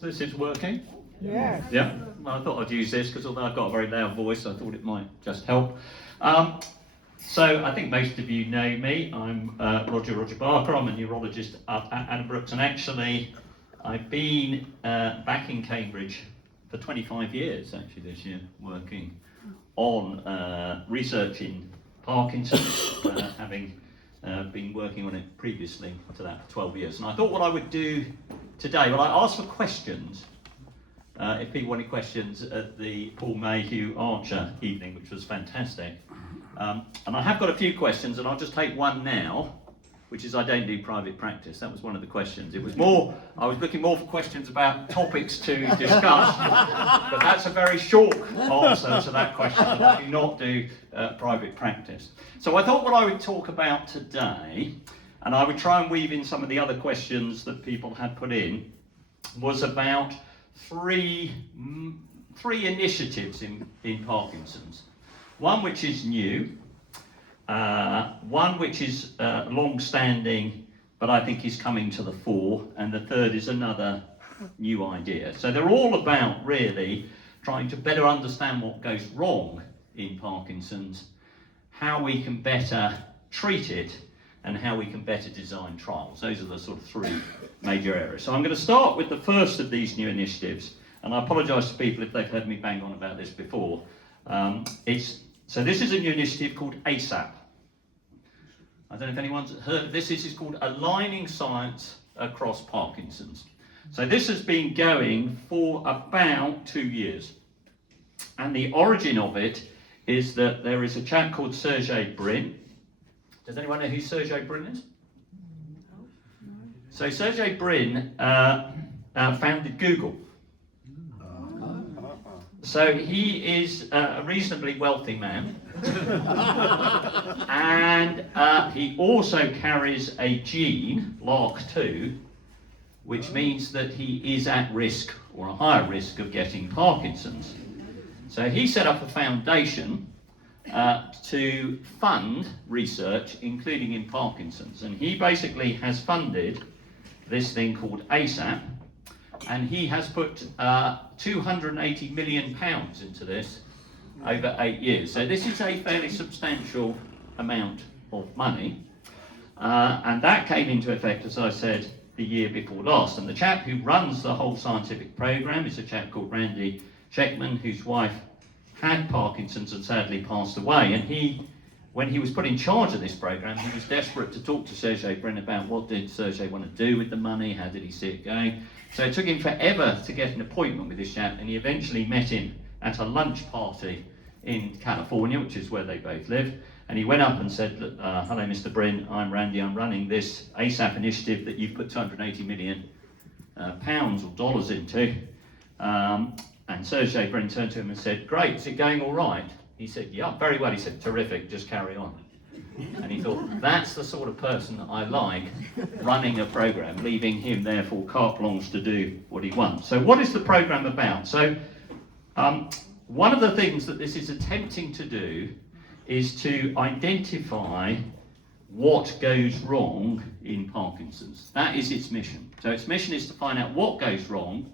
This is working? Yes. Yeah, well, I thought I'd use this because although I've got a very loud voice, I thought it might just help. So I think most of you know me. I'm Roger Barker. I'm a neurologist up at Addenbrooke's, and actually I've been back in Cambridge for 25 years actually this year, working on research in Parkinson's, having been working on it previously to that for 12 years. And I thought what I would do today, well, I asked for questions, if people wanted questions at the Paul Mayhew Archer evening, which was fantastic. And I have got a few questions, and I'll just take one now, which is I don't do private practice. That was one of the questions. It was more, I was looking more for questions about topics to discuss, but that's a very short answer to that question. I do not do private practice. So I thought what I would talk about today, and I would try and weave in some of the other questions that people had put in, was about three initiatives in Parkinson's. One which is new, one which is long-standing, but I think is coming to the fore, and the third is another new idea. So they're all about really trying to better understand what goes wrong in Parkinson's, how we can better treat it, and how we can better design trials. Those are the sort of three major areas. So I'm going to start with the first of these new initiatives, and I apologise to people if they've heard me bang on about this before. So this is a new initiative called ASAP. I don't know if anyone's heard of this. This is called Aligning Science Across Parkinson's. So this has been going for about 2 years. And the origin of it is that there is a chap called Sergey Brin. Does anyone know who Sergey Brin is? So Sergey Brin founded Google. So he is a reasonably wealthy man, and he also carries a gene, LRRK2, which means that he is at risk, or a higher risk, of getting Parkinson's. So he set up a foundation to fund research, including in Parkinson's, and he basically has funded this thing called ASAP, and he has put £280 million into this over 8 years. So this is a fairly substantial amount of money, and that came into effect, as I said, the year before last. And the chap who runs the whole scientific program is a chap called Randy Sheckman, whose wife had Parkinson's and sadly passed away. And when he was put in charge of this program, he was desperate to talk to Sergey Brin about what did Sergey want to do with the money, how did he see it going. So it took him forever to get an appointment with this chap, and he eventually met him at a lunch party in California, which is where they both live. And he went up and said, hello, Mr. Brin, I'm Randy, I'm running this ASAP initiative that you've put 280 million pounds or dollars into. And Sergey Brin turned to him and said, great, is it going all right? He said, yeah, very well. He said, terrific, just carry on. And he thought, that's the sort of person that I like running a program, leaving him therefore carte blanche to do what he wants. So what is the program about? So one of the things that this is attempting to do is to identify what goes wrong in Parkinson's. That is its mission. So its mission is to find out what goes wrong,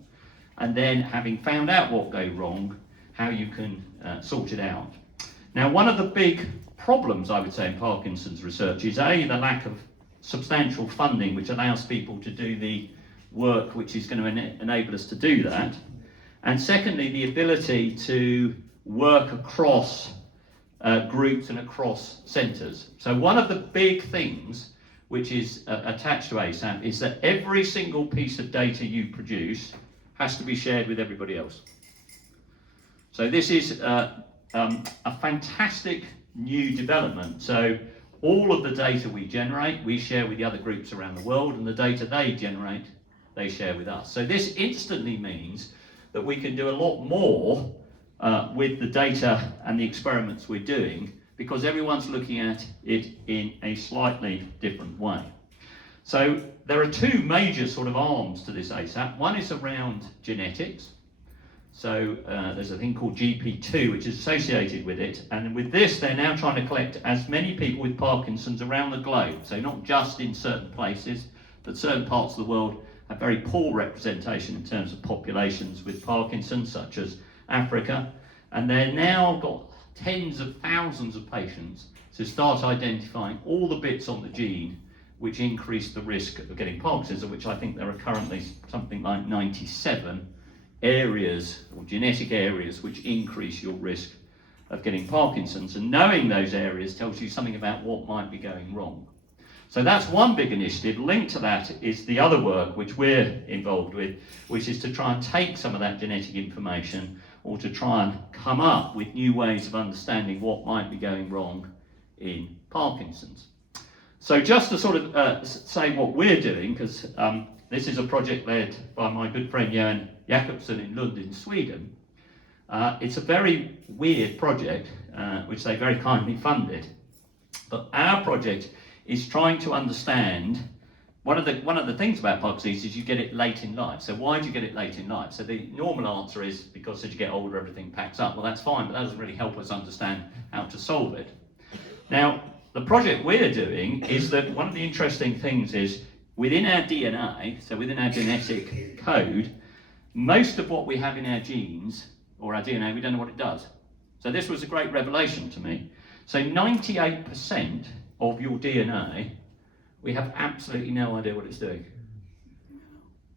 and then having found out what goes wrong, how you can sort it out. Now, one of the big problems, I would say, in Parkinson's research is A, the lack of substantial funding which allows people to do the work which is going to enable us to do that. And secondly, the ability to work across groups and across centres. So one of the big things which is attached to ASAP is that every single piece of data you produce has to be shared with everybody else. So this is a fantastic new development. So all of the data we generate, we share with the other groups around the world, and the data they generate, they share with us. So this instantly means that we can do a lot more with the data and the experiments we're doing, because everyone's looking at it in a slightly different way. So there are two major sort of arms to this ASAP. One is around genetics. So there's a thing called GP2 which is associated with it, and with this they're now trying to collect as many people with Parkinson's around the globe, so not just in certain places, but certain parts of the world a very poor representation in terms of populations with Parkinson's, such as Africa, and they're now got tens of thousands of patients to start identifying all the bits on the gene which increase the risk of getting Parkinson's, of which I think there are currently something like 97 areas or genetic areas which increase your risk of getting Parkinson's, and knowing those areas tells you something about what might be going wrong. So that's one big initiative. Linked to that is the other work which we're involved with, which is to try and take some of that genetic information, or to try and come up with new ways of understanding what might be going wrong in Parkinson's. So just to sort of say what we're doing, because this is a project led by my good friend Johan Jakobsen in Lund in Sweden. It's a very weird project, which they very kindly funded. But our project is trying to understand, one of the things about Parkinson's is you get it late in life. So why do you get it late in life? So the normal answer is because as you get older, everything packs up. Well, that's fine, but that doesn't really help us understand how to solve it. Now, the project we're doing is that one of the interesting things is within our DNA, so within our genetic code, most of what we have in our genes or our DNA, we don't know what it does. So this was a great revelation to me. So 98% of your DNA, we have absolutely no idea what it's doing,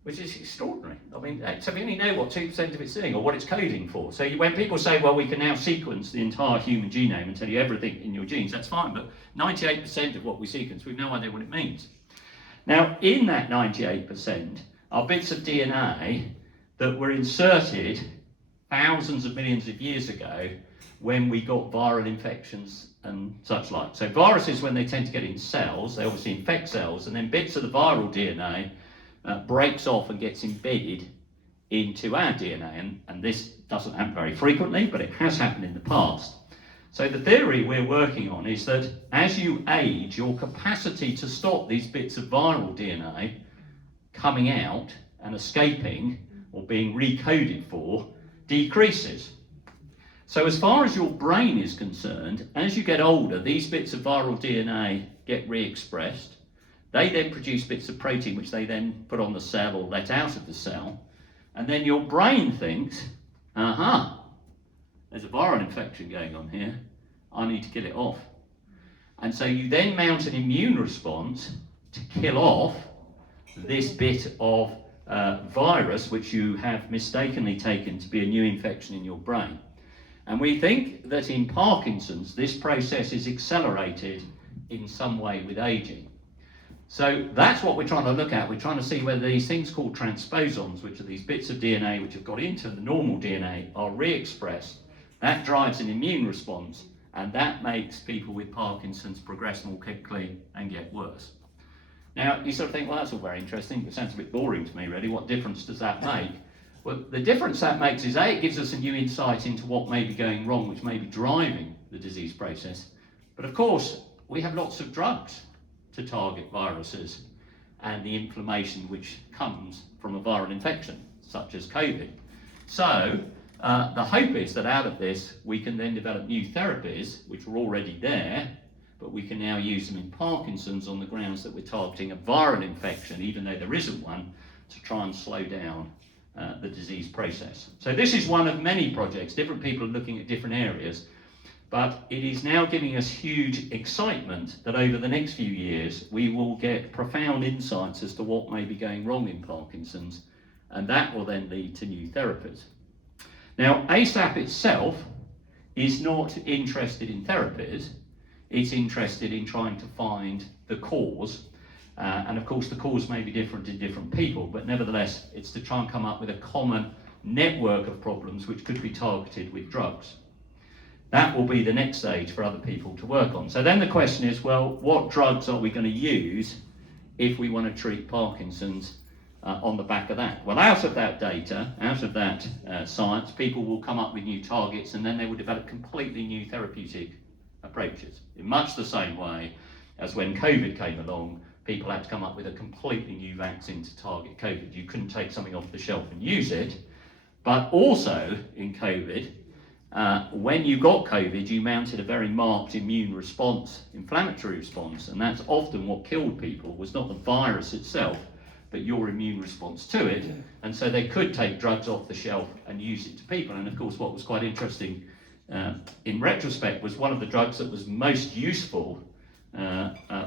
which is extraordinary. I mean, so we only know what 2% of it's doing or what it's coding for. So when people say, well, we can now sequence the entire human genome and tell you everything in your genes, that's fine, but 98% of what we sequence, we've no idea what it means. Now, in that 98% are bits of DNA that were inserted thousands of millions of years ago when we got viral infections and such like. So viruses, when they tend to get in cells, they obviously infect cells, and then bits of the viral DNA breaks off and gets embedded into our DNA. And this doesn't happen very frequently, but it has happened in the past. So the theory we're working on is that as you age, your capacity to stop these bits of viral DNA coming out and escaping or being recoded for decreases. So as far as your brain is concerned, as you get older, these bits of viral DNA get re-expressed. They then produce bits of protein which they then put on the cell or let out of the cell. And then your brain thinks, there's a viral infection going on here. I need to kill it off. And so you then mount an immune response to kill off this bit of virus which you have mistakenly taken to be a new infection in your brain. And we think that in Parkinson's, this process is accelerated in some way with aging. So that's what we're trying to look at. We're trying to see whether these things called transposons, which are these bits of DNA which have got into the normal DNA, are re-expressed. That drives an immune response, and that makes people with Parkinson's progress more quickly and get worse. Now, you sort of think, well, that's all very interesting, but it sounds a bit boring to me, really. What difference does that make? Well, the difference that makes is, A, it gives us a new insight into what may be going wrong, which may be driving the disease process. But of course, we have lots of drugs to target viruses and the inflammation which comes from a viral infection, such as COVID. So the hope is that out of this, we can then develop new therapies, which are already there, but we can now use them in Parkinson's on the grounds that we're targeting a viral infection, even though there isn't one, to try and slow down the disease process. So this is one of many projects. Different people are looking at different areas, but it is now giving us huge excitement that over the next few years we will get profound insights as to what may be going wrong in Parkinson's, and that will then lead to new therapies. Now, ASAP itself is not interested in therapies. It's interested in trying to find the cause. And of course, the cause may be different in different people, but nevertheless, it's to try and come up with a common network of problems which could be targeted with drugs. That will be the next stage for other people to work on. So then the question is, well, what drugs are we going to use if we want to treat Parkinson's on the back of that? Well, out of that data, out of that science, people will come up with new targets, and then they will develop completely new therapeutic approaches. In much the same way as when COVID came along, people had to come up with a completely new vaccine to target COVID. You couldn't take something off the shelf and use it. But also in COVID, when you got COVID, you mounted a very marked immune response, inflammatory response, and that's often what killed people, was not the virus itself, but your immune response to it. And so they could take drugs off the shelf and use it to people. And of course, what was quite interesting in retrospect was one of the drugs that was most useful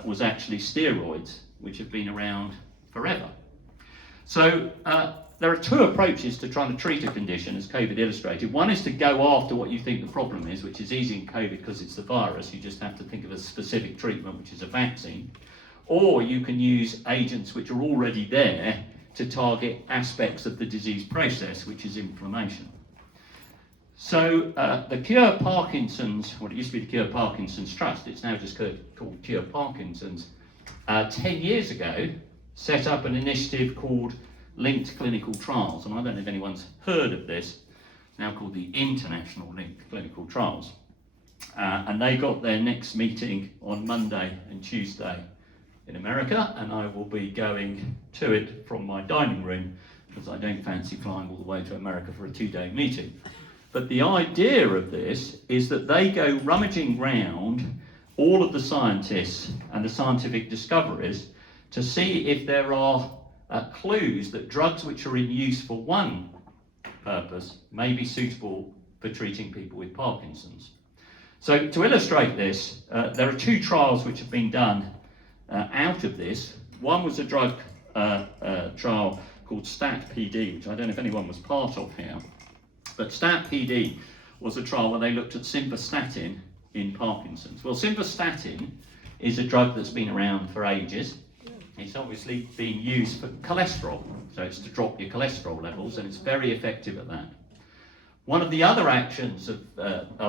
was actually steroids, which have been around forever. So there are two approaches to trying to treat a condition, as COVID illustrated. One is to go after what you think the problem is, which is easy in COVID because it's the virus. You just have to think of a specific treatment, which is a vaccine. Or you can use agents which are already there to target aspects of the disease process, which is inflammation. So the Cure Parkinson's, well, it used to be the Cure Parkinson's Trust, it's now just called Cure Parkinson's, 10 years ago set up an initiative called Linked Clinical Trials, and I don't know if anyone's heard of this. It's now called the International Linked Clinical Trials. And they got their next meeting on Monday and Tuesday in America, and I will be going to it from my dining room because I don't fancy flying all the way to America for a 2-day meeting. But the idea of this is that they go rummaging round all of the scientists and the scientific discoveries to see if there are clues that drugs which are in use for one purpose may be suitable for treating people with Parkinson's. So to illustrate this, there are 2 trials which have been done out of this. One was a drug trial called STAT-PD, which I don't know if anyone was part of here, but STAT-PD was a trial where they looked at simvastatin in Parkinson's. Well, simvastatin is a drug that's been around for ages. It's obviously being used for cholesterol, so it's to drop your cholesterol levels, and it's very effective at that. One of the other actions of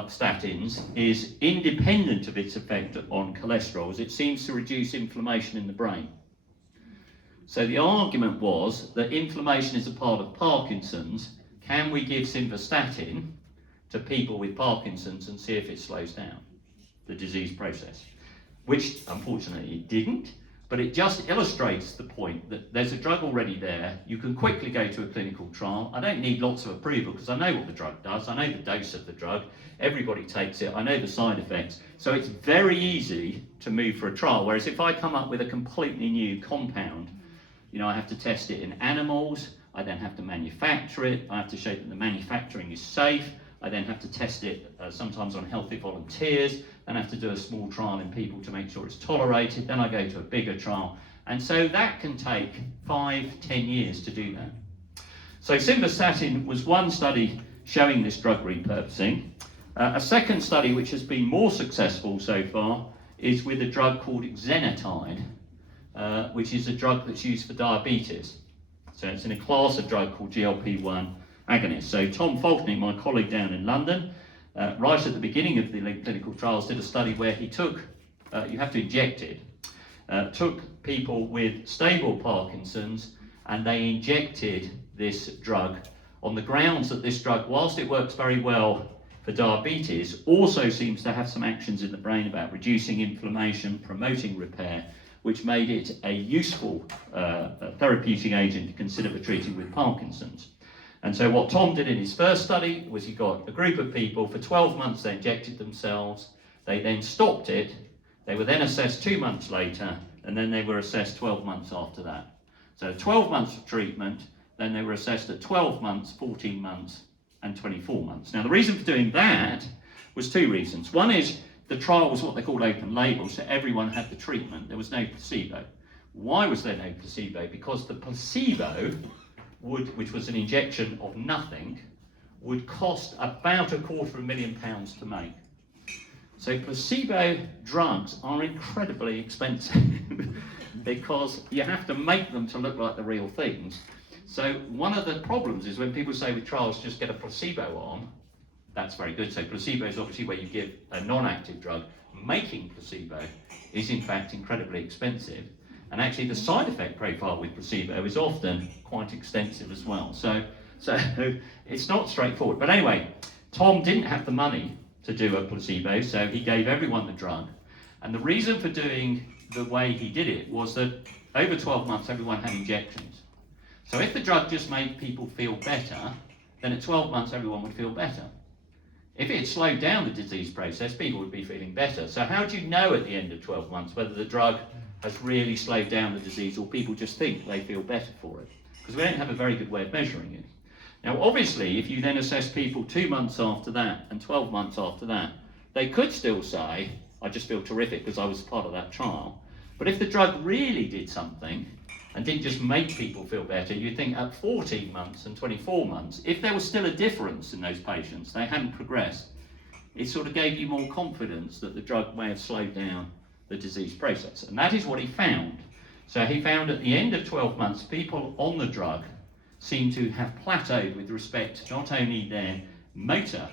statins is independent of its effect on cholesterol, as it seems to reduce inflammation in the brain. So the argument was that inflammation is a part of Parkinson's. Can we give simvastatin to people with Parkinson's and see if it slows down the disease process? Which unfortunately it didn't. But it just illustrates the point that there's a drug already there. You can quickly go to a clinical trial. I don't need lots of approval because I know what the drug does. I know the dose of the drug. Everybody takes it. I know the side effects. So it's very easy to move for a trial. Whereas if I come up with a completely new compound, I have to test it in animals. I then have to manufacture it. I have to show that the manufacturing is safe. I then have to test it sometimes on healthy volunteers. Then I have to do a small trial in people to make sure it's tolerated. Then I go to a bigger trial. And so that can take 5-10 years to do that. So simvastatin was one study showing this drug repurposing. A second study, which has been more successful so far, is with a drug called exenatide, which is a drug that's used for diabetes. So it's in a class of drug called GLP-1 agonists. So Tom Falkney, my colleague down in London, right at the beginning of the clinical trials, did a study where he took, you have to inject it, took people with stable Parkinson's and they injected this drug on the grounds that this drug, whilst it works very well for diabetes, also seems to have some actions in the brain about reducing inflammation, promoting repair, which made it a useful therapeutic agent to consider for treating with Parkinson's. And so what Tom did in his first study was he got a group of people, for 12 months they injected themselves, they then stopped it, they were then assessed 2 months later, and then they were assessed 12 months after that. So 12 months of treatment, then they were assessed at 12 months, 14 months, and 24 months. Now the reason for doing that was 2 reasons. One is the trial was what they called open label, so everyone had the treatment, there was no placebo. Why was there no placebo? Because the placebo which was an injection of nothing, would cost about £250,000 to make. So placebo drugs are incredibly expensive because you have to make them to look like the real things. So one of the problems is when people say with trials just get a placebo arm, that's very good. So placebo is obviously where you give a non-active drug. Making placebo is in fact incredibly expensive. And actually the side effect profile with placebo is often quite extensive as well. So it's not straightforward. But anyway, Tom didn't have the money to do a placebo, so he gave everyone the drug. And the reason for doing the way he did it was that over 12 months everyone had injections. So if the drug just made people feel better, then at 12 months everyone would feel better. If it had slowed down the disease process, people would be feeling better. So how do you know at the end of 12 months whether the drug has really slowed down the disease, or people just think they feel better for it, because we don't have a very good way of measuring it. Now, obviously, if you then assess people 2 months after that and 12 months after that, they could still say, I just feel terrific because I was part of that trial. But if the drug really did something and didn't just make people feel better, you'd think at 14 months and 24 months, if there was still a difference in those patients, they hadn't progressed, it sort of gave you more confidence that the drug may have slowed down the disease process. And that is what he found. So he found at the end of 12 months, people on the drug seem to have plateaued with respect to not only their motor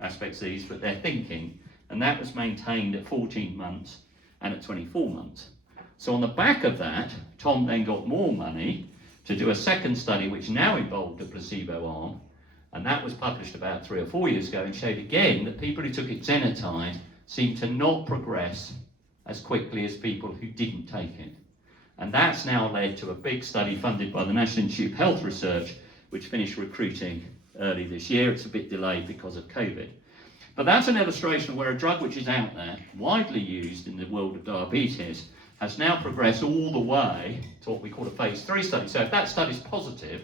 aspects of these, but their thinking, and that was maintained at 14 months and at 24 months. So on the back of that, Tom then got more money to do a second study, which now involved a placebo arm, and that was published about 3 or 4 years ago, and showed again that people who took exenatide seemed to not progress as quickly as people who didn't take it. And that's now led to a big study funded by the National Institute of Health Research, which finished recruiting early this year. It's a bit delayed because of COVID. But that's an illustration of where a drug which is out there, widely used in the world of diabetes, has now progressed all the way to what we call a phase 3 study. So if that study is positive,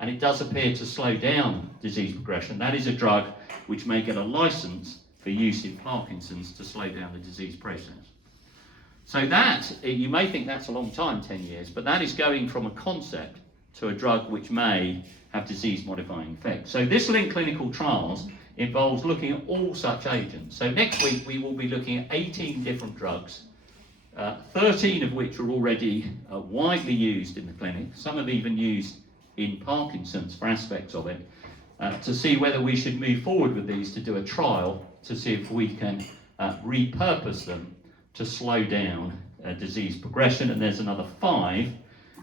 and it does appear to slow down disease progression, that is a drug which may get a license for use in Parkinson's to slow down the disease process. So that, you may think that's a long time, 10 years, but that is going from a concept to a drug which may have disease-modifying effects. So this linked clinical trials involves looking at all such agents. So next week we will be looking at 18 different drugs, 13 of which are already widely used in the clinic. Some have even used in Parkinson's for aspects of it, to see whether we should move forward with these to do a trial to see if we can repurpose them to slow down disease progression. And there's another 5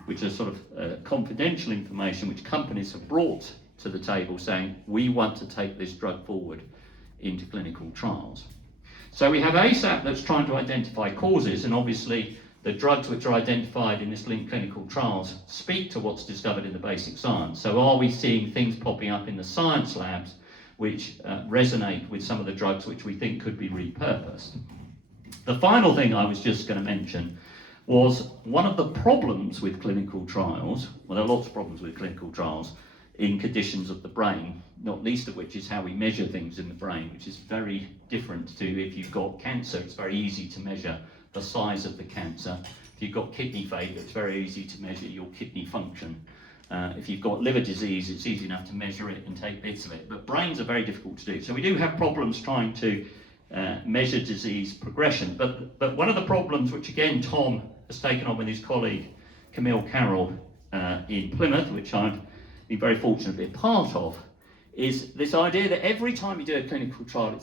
which are sort of confidential information which companies have brought to the table saying we want to take this drug forward into clinical trials. So we have ASAP that's trying to identify causes, and obviously the drugs which are identified in this linked clinical trials speak to what's discovered in the basic science. So are we seeing things popping up in the science labs which resonate with some of the drugs which we think could be repurposed? The final thing I was just going to mention was one of the problems with clinical trials, well, there are lots of problems with clinical trials in conditions of the brain, not least of which is how we measure things in the brain, which is very different to if you've got cancer. It's very easy to measure the size of the cancer. If you've got kidney failure, it's very easy to measure your kidney function. If you've got liver disease, it's easy enough to measure it and take bits of it. But brains are very difficult to do. So we do have problems trying to measure disease progression. But one of the problems, which again Tom has taken on with his colleague Camille Carroll in Plymouth, which I've been very fortunate to be a part of, is this idea that every time you do a clinical trial,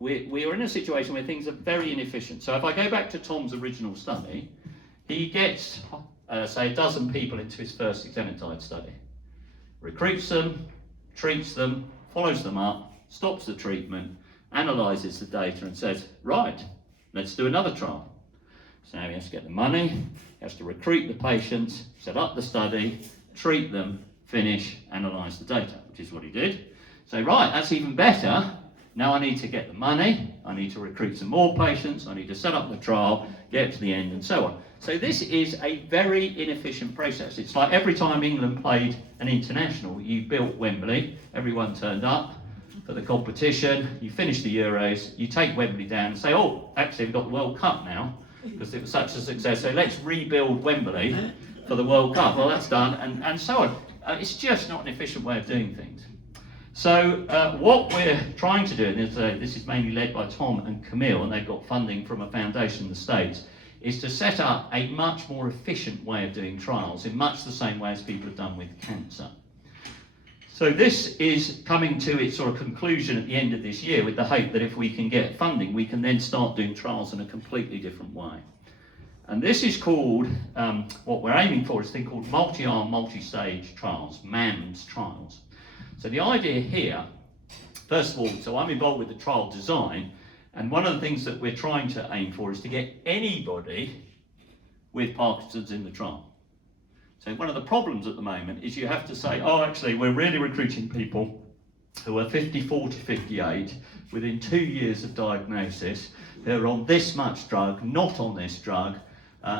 we are in a situation where things are very inefficient. So if I go back to Tom's original study, he gets, say, a dozen people into his first exenatide study, recruits them, treats them, follows them up, stops the treatment, analyses the data and says, right, let's do another trial. So now he has to get the money, he has to recruit the patients, set up the study, treat them, finish, analyse the data, which is what he did. So right, that's even better. Now I need to get the money, I need to recruit some more patients, I need to set up the trial, get to the end, and so on. So this is a very inefficient process. It's like every time England played an international, you built Wembley, everyone turned up for the competition, you finish the Euros, you take Wembley down and say, oh, actually we've got the World Cup now, because it was such a success, so let's rebuild Wembley for the World Cup. Well, that's done, and so on. It's just not an efficient way of doing things. So what we're trying to do, and this is mainly led by Tom and Camille, and they've got funding from a foundation in the States, is to set up a much more efficient way of doing trials in much the same way as people have done with cancer. So this is coming to its sort of conclusion at the end of this year, with the hope that if we can get funding, we can then start doing trials in a completely different way. And this is called, what we're aiming for is a thing called multi-arm, multi-stage trials, MAMS trials. So the idea here, first of all, so I'm involved with the trial design, and one of the things that we're trying to aim for is to get anybody with Parkinson's in the trial. So one of the problems at the moment is you have to say, oh, actually, we're really recruiting people who are 54 to 58 within 2 years of diagnosis. They're on this much drug, not on this drug,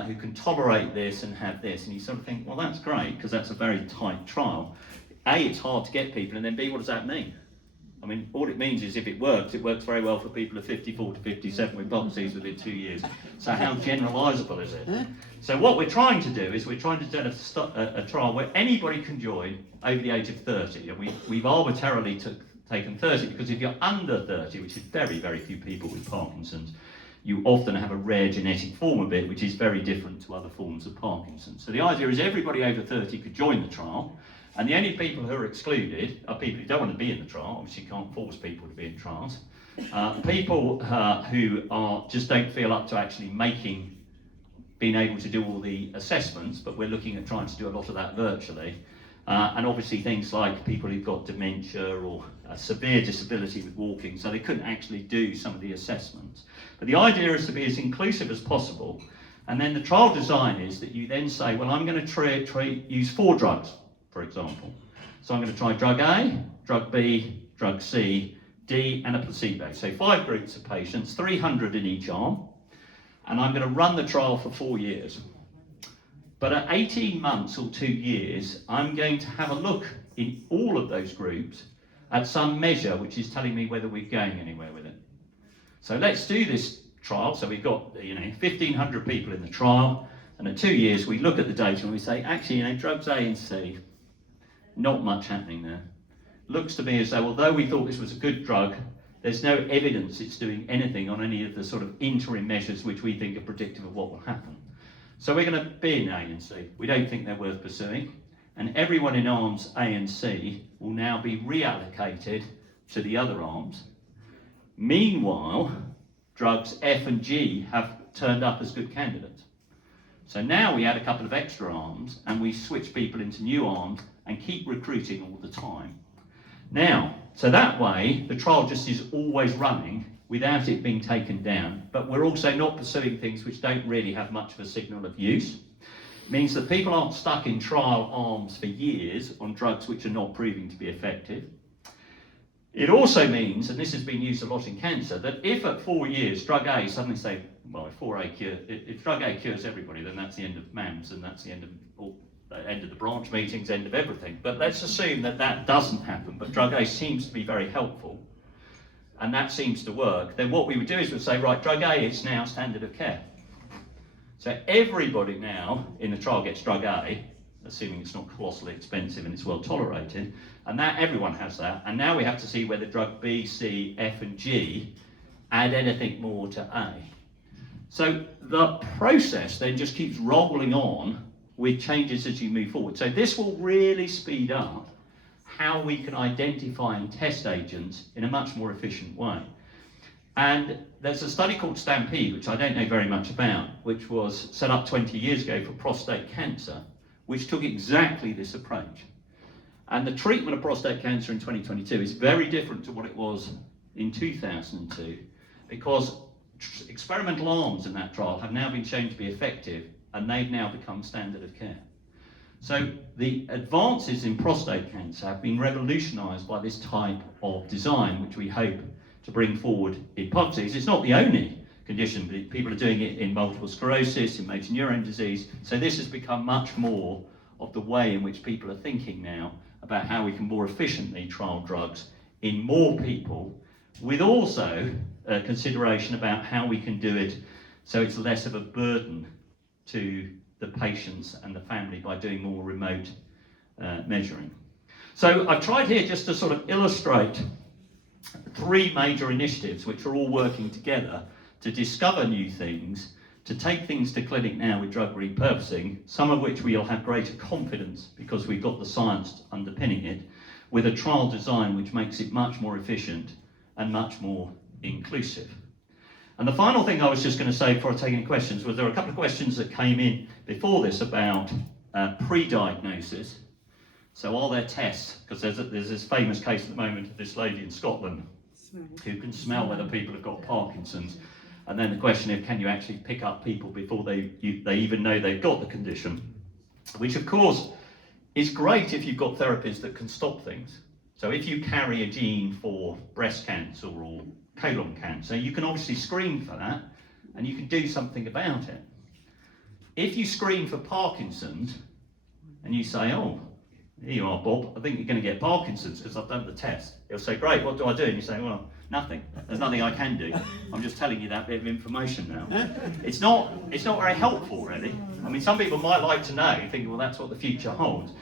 who can tolerate this and have this. And you sort of think, well, that's great, because that's a very tight trial. A, it's hard to get people, and then B, what does that mean? I mean, all it means is if it works very well for people of 54 to 57 with Parkinson's within 2 years. So how generalisable is it? So what we're trying to do is we're trying to do a trial where anybody can join over the age of 30. And we've arbitrarily taken 30 because if you're under 30, which is very, very few people with Parkinson's, you often have a rare genetic form of it, which is very different to other forms of Parkinson's. So the idea is everybody over 30 could join the trial. And the only people who are excluded are people who don't want to be in the trial. Obviously, you can't force people to be in trials. People who just don't feel up to actually being able to do all the assessments, but we're looking at trying to do a lot of that virtually. And obviously things like people who've got dementia or a severe disability with walking, so they couldn't actually do some of the assessments. But the idea is to be as inclusive as possible. And then the trial design is that you then say, well, I'm going to use 4 drugs, for example. So I'm going to try drug A, drug B, drug C, D, and a placebo. So 5 groups of patients, 300 in each arm, and I'm going to run the trial for 4 years. But at 18 months or 2 years, I'm going to have a look in all of those groups at some measure which is telling me whether we're going anywhere with it. So let's do this trial. So we've got 1,500 people in the trial, and at 2 years we look at the data and we say, actually, drugs A and C, not much happening there. Looks to me as though, although we thought this was a good drug, there's no evidence it's doing anything on any of the sort of interim measures which we think are predictive of what will happen. So we're going to bin A and C. We don't think they're worth pursuing. And everyone in arms A and C will now be reallocated to the other arms. Meanwhile, drugs F and G have turned up as good candidates. So now we add a couple of extra arms and we switch people into new arms and keep recruiting all the time. Now, so that way, the trial just is always running without it being taken down, but we're also not pursuing things which don't really have much of a signal of use. It means that people aren't stuck in trial arms for years on drugs which are not proving to be effective. It also means, and this has been used a lot in cancer, that if at 4 years drug A suddenly say, well, if drug A cures everybody, then that's the end of MAMS and that's the end of the branch meetings, end of everything. But let's assume that that doesn't happen, but drug A seems to be very helpful, and that seems to work. Then what we would do is we'd say, right, drug A is now standard of care. So everybody now in the trial gets drug A, assuming it's not colossally expensive and it's well tolerated, and that everyone has that. And now we have to see whether drug B, C, F, and G add anything more to A. So the process then just keeps rolling on with changes as you move forward. So this will really speed up how we can identify and test agents in a much more efficient way. And there's a study called Stampede, which I don't know very much about, which was set up 20 years ago for prostate cancer, which took exactly this approach. And the treatment of prostate cancer in 2022 is very different to what it was in 2002, because experimental arms in that trial have now been shown to be effective, and they've now become standard of care. So the advances in prostate cancer have been revolutionised by this type of design, which we hope to bring forward in Parkinson's. It's not the only condition, but people are doing it in multiple sclerosis, in motor neurone disease. So this has become much more of the way in which people are thinking now about how we can more efficiently trial drugs in more people, with also consideration about how we can do it so it's less of a burden to the patients and the family by doing more remote measuring. So I've tried here just to sort of illustrate 3 major initiatives which are all working together to discover new things, to take things to clinic now with drug repurposing, some of which we'll have greater confidence because we've got the science underpinning it, with a trial design which makes it much more efficient and much more inclusive. And the final thing I was just going to say before I take any questions was there were a couple of questions that came in before this about pre-diagnosis. So are there tests? Because there's this famous case at the moment of this lady in Scotland who can smell whether people have got Parkinson's. And then the question is, can you actually pick up people before they even know they've got the condition? Which of course is great if you've got therapies that can stop things. So if you carry a gene for breast cancer or colon cancer, you can obviously screen for that and you can do something about it. if you screen for Parkinson's and you say, oh, here you are, Bob, I think you're going to get Parkinson's because I've done the test. He'll say, great, what do I do? And you say, well, nothing. There's nothing I can do. I'm just telling you that bit of information now. It's not very helpful, really. I mean, some people might like to know, thinking, well, that's what the future holds.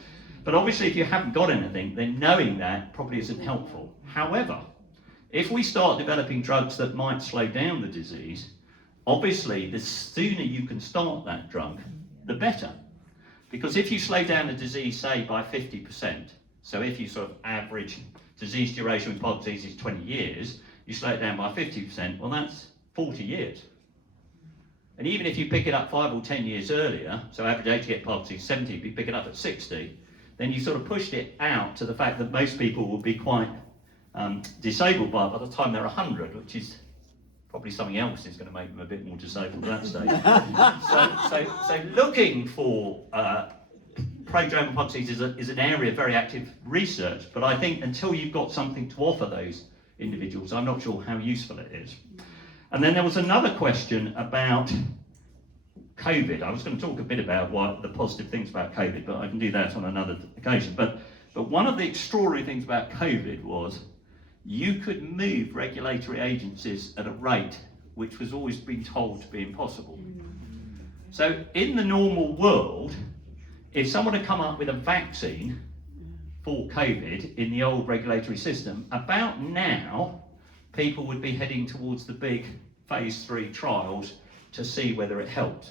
But obviously, if you haven't got anything, then knowing that probably isn't helpful. However, if we start developing drugs that might slow down the disease, obviously, the sooner you can start that drug, the better. Because if you slow down the disease, say, by 50%, so if you sort of average disease duration with Parkinson's disease is 20 years, you slow it down by 50%, well, that's 40 years. And even if you pick it up 5 or 10 years earlier, so average age to get Parkinson's is 70, if you pick it up at 60, then you sort of pushed it out to the fact that most people will be quite disabled by the time they're 100, which is probably something else is going to make them a bit more disabled at that stage. So looking for prodromal Parkinson's is an area of very active research, but I think until you've got something to offer those individuals, I'm not sure how useful it is. And then there was another question about COVID. I was going to talk a bit about what the positive things about COVID, but I can do that on another occasion. But one of the extraordinary things about COVID was you could move regulatory agencies at a rate which was always been told to be impossible. So in the normal world, if someone had come up with a vaccine for COVID in the old regulatory system, about now, people would be heading towards the big phase 3 trials to see whether it helped.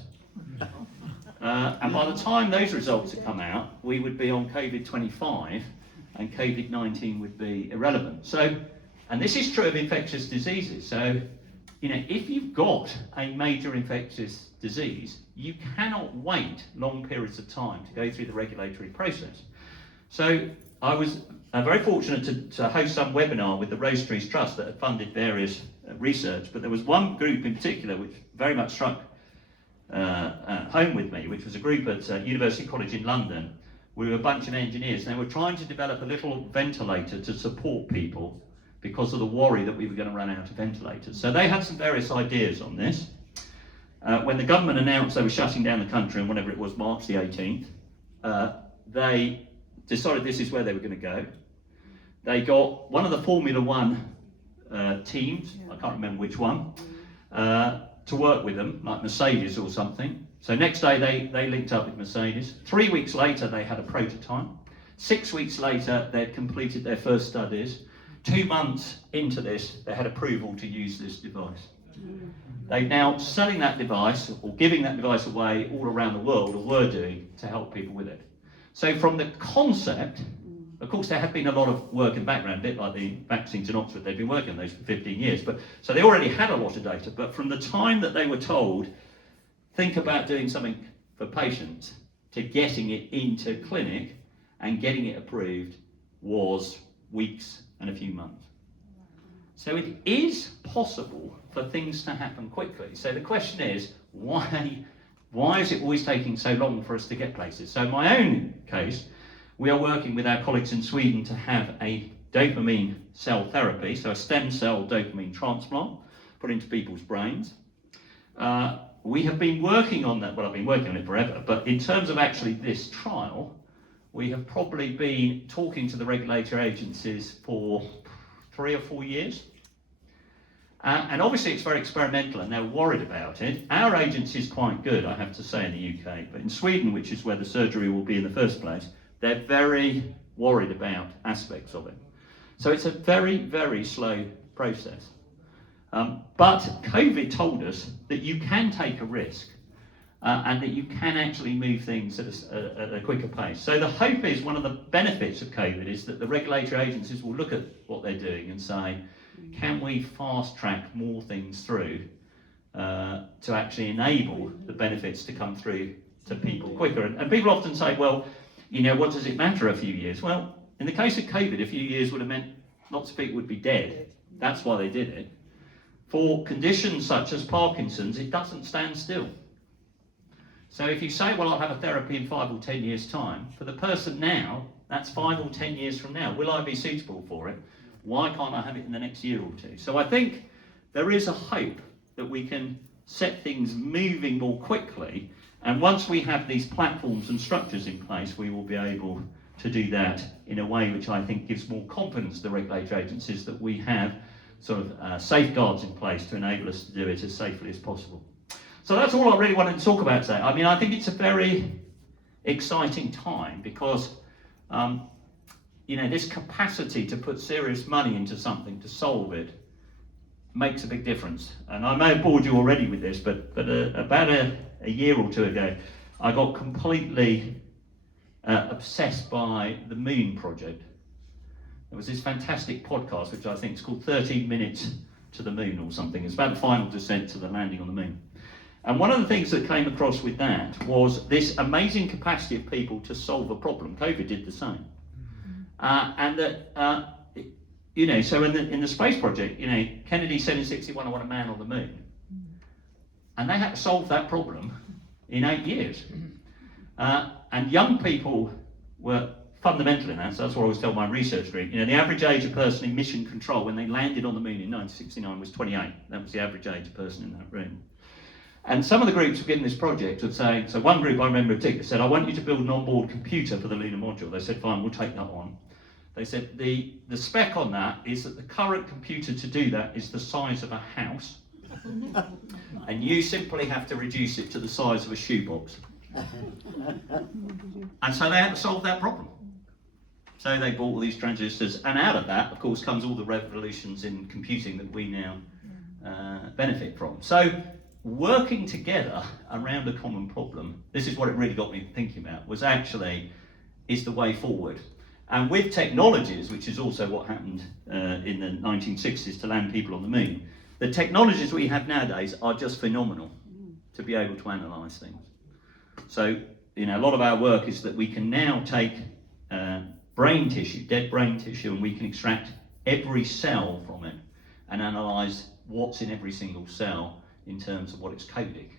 And by the time those results had come out, we would be on COVID-25 and COVID-19 would be irrelevant. So, and this is true of infectious diseases. So, you know, if you've got a major infectious disease, you cannot wait long periods of time to go through the regulatory process. So I was very fortunate to host some webinar with the Rose Trees Trust that had funded various research, but there was one group in particular which very much struck home with me, which was a group at University College in London. We were a bunch of engineers, and they were trying to develop a little ventilator to support people because of the worry that we were going to run out of ventilators. So they had some various ideas on this. When the government announced they were shutting down the country on whatever it was, March the 18th, they decided this is where they were going to go. They got one of the Formula One teams, I can't remember which one, to work with them, like Mercedes or something. So next day they linked up with Mercedes. 3 weeks later they had a prototype. 6 weeks later they'd completed their first studies. 2 months into this they had approval to use this device. They're now selling that device or giving that device away all around the world, or were doing, to help people with it. So from the concept, of course there had been a lot of work in the background, a bit like the vaccines in Oxford, they'd been working on those for 15 years, but so they already had a lot of data, but from the time that they were told, think about doing something for patients, to getting it into clinic and getting it approved was weeks and a few months. So it is possible for things to happen quickly. So the question is, why is it always taking so long for us to get places? So in my own case, we are working with our colleagues in Sweden to have a dopamine cell therapy, so a stem cell dopamine transplant put into people's brains. We have been working on that, well, I've been working on it forever, but in terms of actually this trial, we have probably been talking to the regulatory agencies for 3 or 4 years. And obviously it's very experimental and they're worried about it. Our agency is quite good, I have to say, in the UK, but in Sweden, which is where the surgery will be in the first place, they're very worried about aspects of it. So it's a very, very slow process. But COVID told us that you can take a risk and that you can actually move things at a quicker pace. So the hope is, one of the benefits of COVID is that the regulatory agencies will look at what they're doing and say, can we fast track more things through to actually enable the benefits to come through to people quicker? And people often say, well, you know, what does it matter a few years? Well, in the case of COVID, a few years would have meant lots of people would be dead. That's why they did it. For conditions such as Parkinson's, it doesn't stand still. So if you say, well, I'll have a therapy in 5 or 10 years' time, for the person now, that's 5 or 10 years from now. Will I be suitable for it? Why can't I have it in the next year or two? So I think there is a hope that we can set things moving more quickly, And once we have these platforms and structures in place, we will be able to do that in a way which I think gives more confidence to the regulatory agencies that we have sort of safeguards in place to enable us to do it as safely as possible. So that's all I really wanted to talk about today. I mean, I think it's a very exciting time because, this capacity to put serious money into something to solve it makes a big difference. And I may have bored you already with this, but about a year or two ago, I got completely obsessed by the Moon project. There was this fantastic podcast, which I think is called 13 Minutes to the Moon or something. It's about the final descent to the landing on the moon. And one of the things that came across with that was this amazing capacity of people to solve a problem. COVID did the same. And that, so in the space project, Kennedy said in 61, I want a man on the moon. And they had to solve that problem in 8 years. And young people were fundamental in that, so that's what I always tell my research group. The average age of person in mission control when they landed on the moon in 1969 was 28. That was the average age of person in that room. And some of the groups within this project would say, so one group I remember in particular said, I want you to build an onboard computer for the lunar module. They said, fine, we'll take that on. They said, the spec on that is that the current computer to do that is the size of a house. And you simply have to reduce it to the size of a shoebox. And so they had to solve that problem. So they bought all these transistors, and out of that, of course, comes all the revolutions in computing that we now benefit from. So working together around a common problem, this is what it really got me thinking about, is the way forward. And with technologies, which is also what happened in the 1960s to land people on the moon, the technologies we have nowadays are just phenomenal to be able to analyse things. So, a lot of our work is that we can now take brain tissue, dead brain tissue, and we can extract every cell from it and analyse what's in every single cell in terms of what it's coding.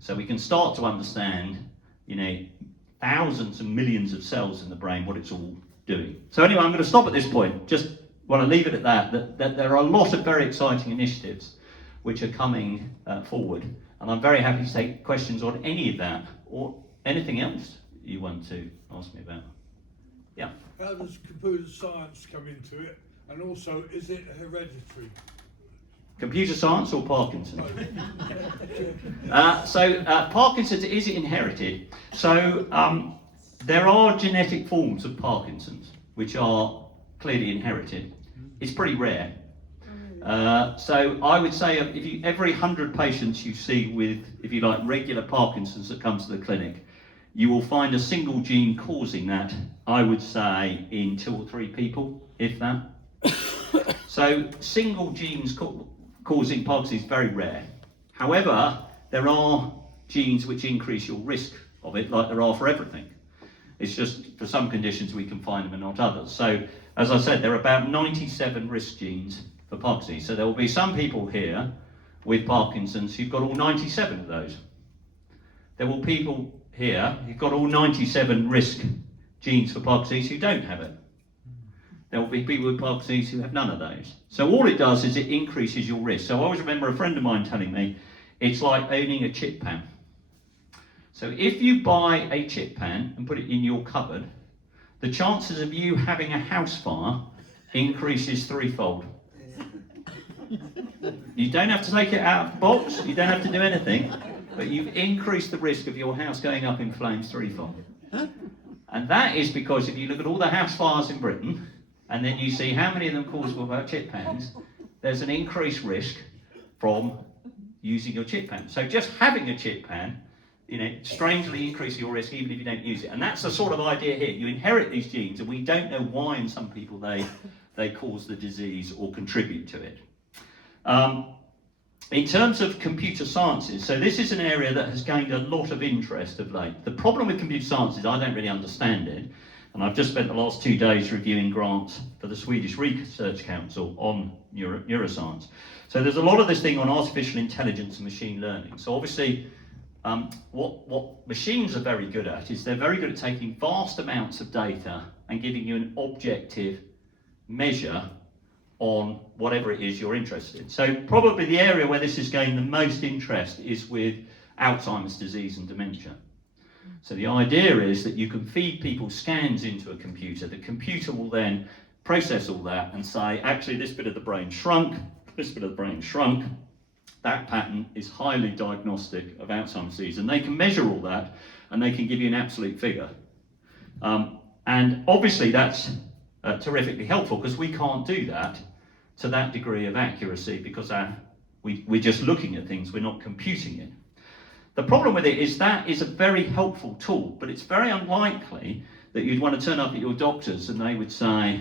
So we can start to understand, thousands and millions of cells in the brain, what it's all doing. So anyway, I'm going to stop at this point. Just want to leave it at that there are a lot of very exciting initiatives which are coming forward. And I'm very happy to take questions on any of that or anything else you want to ask me about. Yeah. How does computer science come into it? And also, is it hereditary? Computer science or Parkinson's? Parkinson's is inherited. So there are genetic forms of Parkinson's which are clearly inherited. It's pretty rare. So I would say every 100 patients you see with, if you like, regular Parkinson's that comes to the clinic, you will find a single gene causing that, I would say, in 2 or 3 people, if that. So single genes causing Parkinson's is very rare. However, there are genes which increase your risk of it, like there are for everything. It's just for some conditions we can find them and not others. So, as I said, there are about 97 risk genes for Parkinson's. So there will be some people here with Parkinson's who've got all 97 of those. There will be people here who've got all 97 risk genes for Parkinson's who don't have it. There will be people with Parkinson's who have none of those. So all it does is it increases your risk. So I always remember a friend of mine telling me, it's like owning a chip pan. So if you buy a chip pan and put it in your cupboard, the chances of you having a house fire increases 3-fold. You don't have to take it out of the box, you don't have to do anything, but you've increased the risk of your house going up in flames 3-fold. And that is because if you look at all the house fires in Britain, and then you see how many of them caused by chip pans, there's an increased risk from using your chip pan. So just having a chip pan, strangely increases your risk even if you don't use it. And that's the sort of idea here. You inherit these genes, and we don't know why in some people they cause the disease or contribute to it. In terms of computer sciences, so this is an area that has gained a lot of interest of late. The problem with computer science is I don't really understand it, and I've just spent the last 2 days reviewing grants for the Swedish Research Council on neuroscience. So there's a lot of this thing on artificial intelligence and machine learning. So obviously, what machines are very good at is they're very good at taking vast amounts of data and giving you an objective measure on whatever it is you're interested in. So probably the area where this has gained the most interest is with Alzheimer's disease and dementia. So the idea is that you can feed people scans into a computer. The computer will then process all that and say, actually, this bit of the brain shrunk, this bit of the brain shrunk. That pattern is highly diagnostic of Alzheimer's disease. And they can measure all that, and they can give you an absolute figure. And obviously that's terrifically helpful, because we can't do that to that degree of accuracy, because we're just looking at things, we're not computing it. The problem with it is that is a very helpful tool, but it's very unlikely that you'd want to turn up at your doctor's and they would say,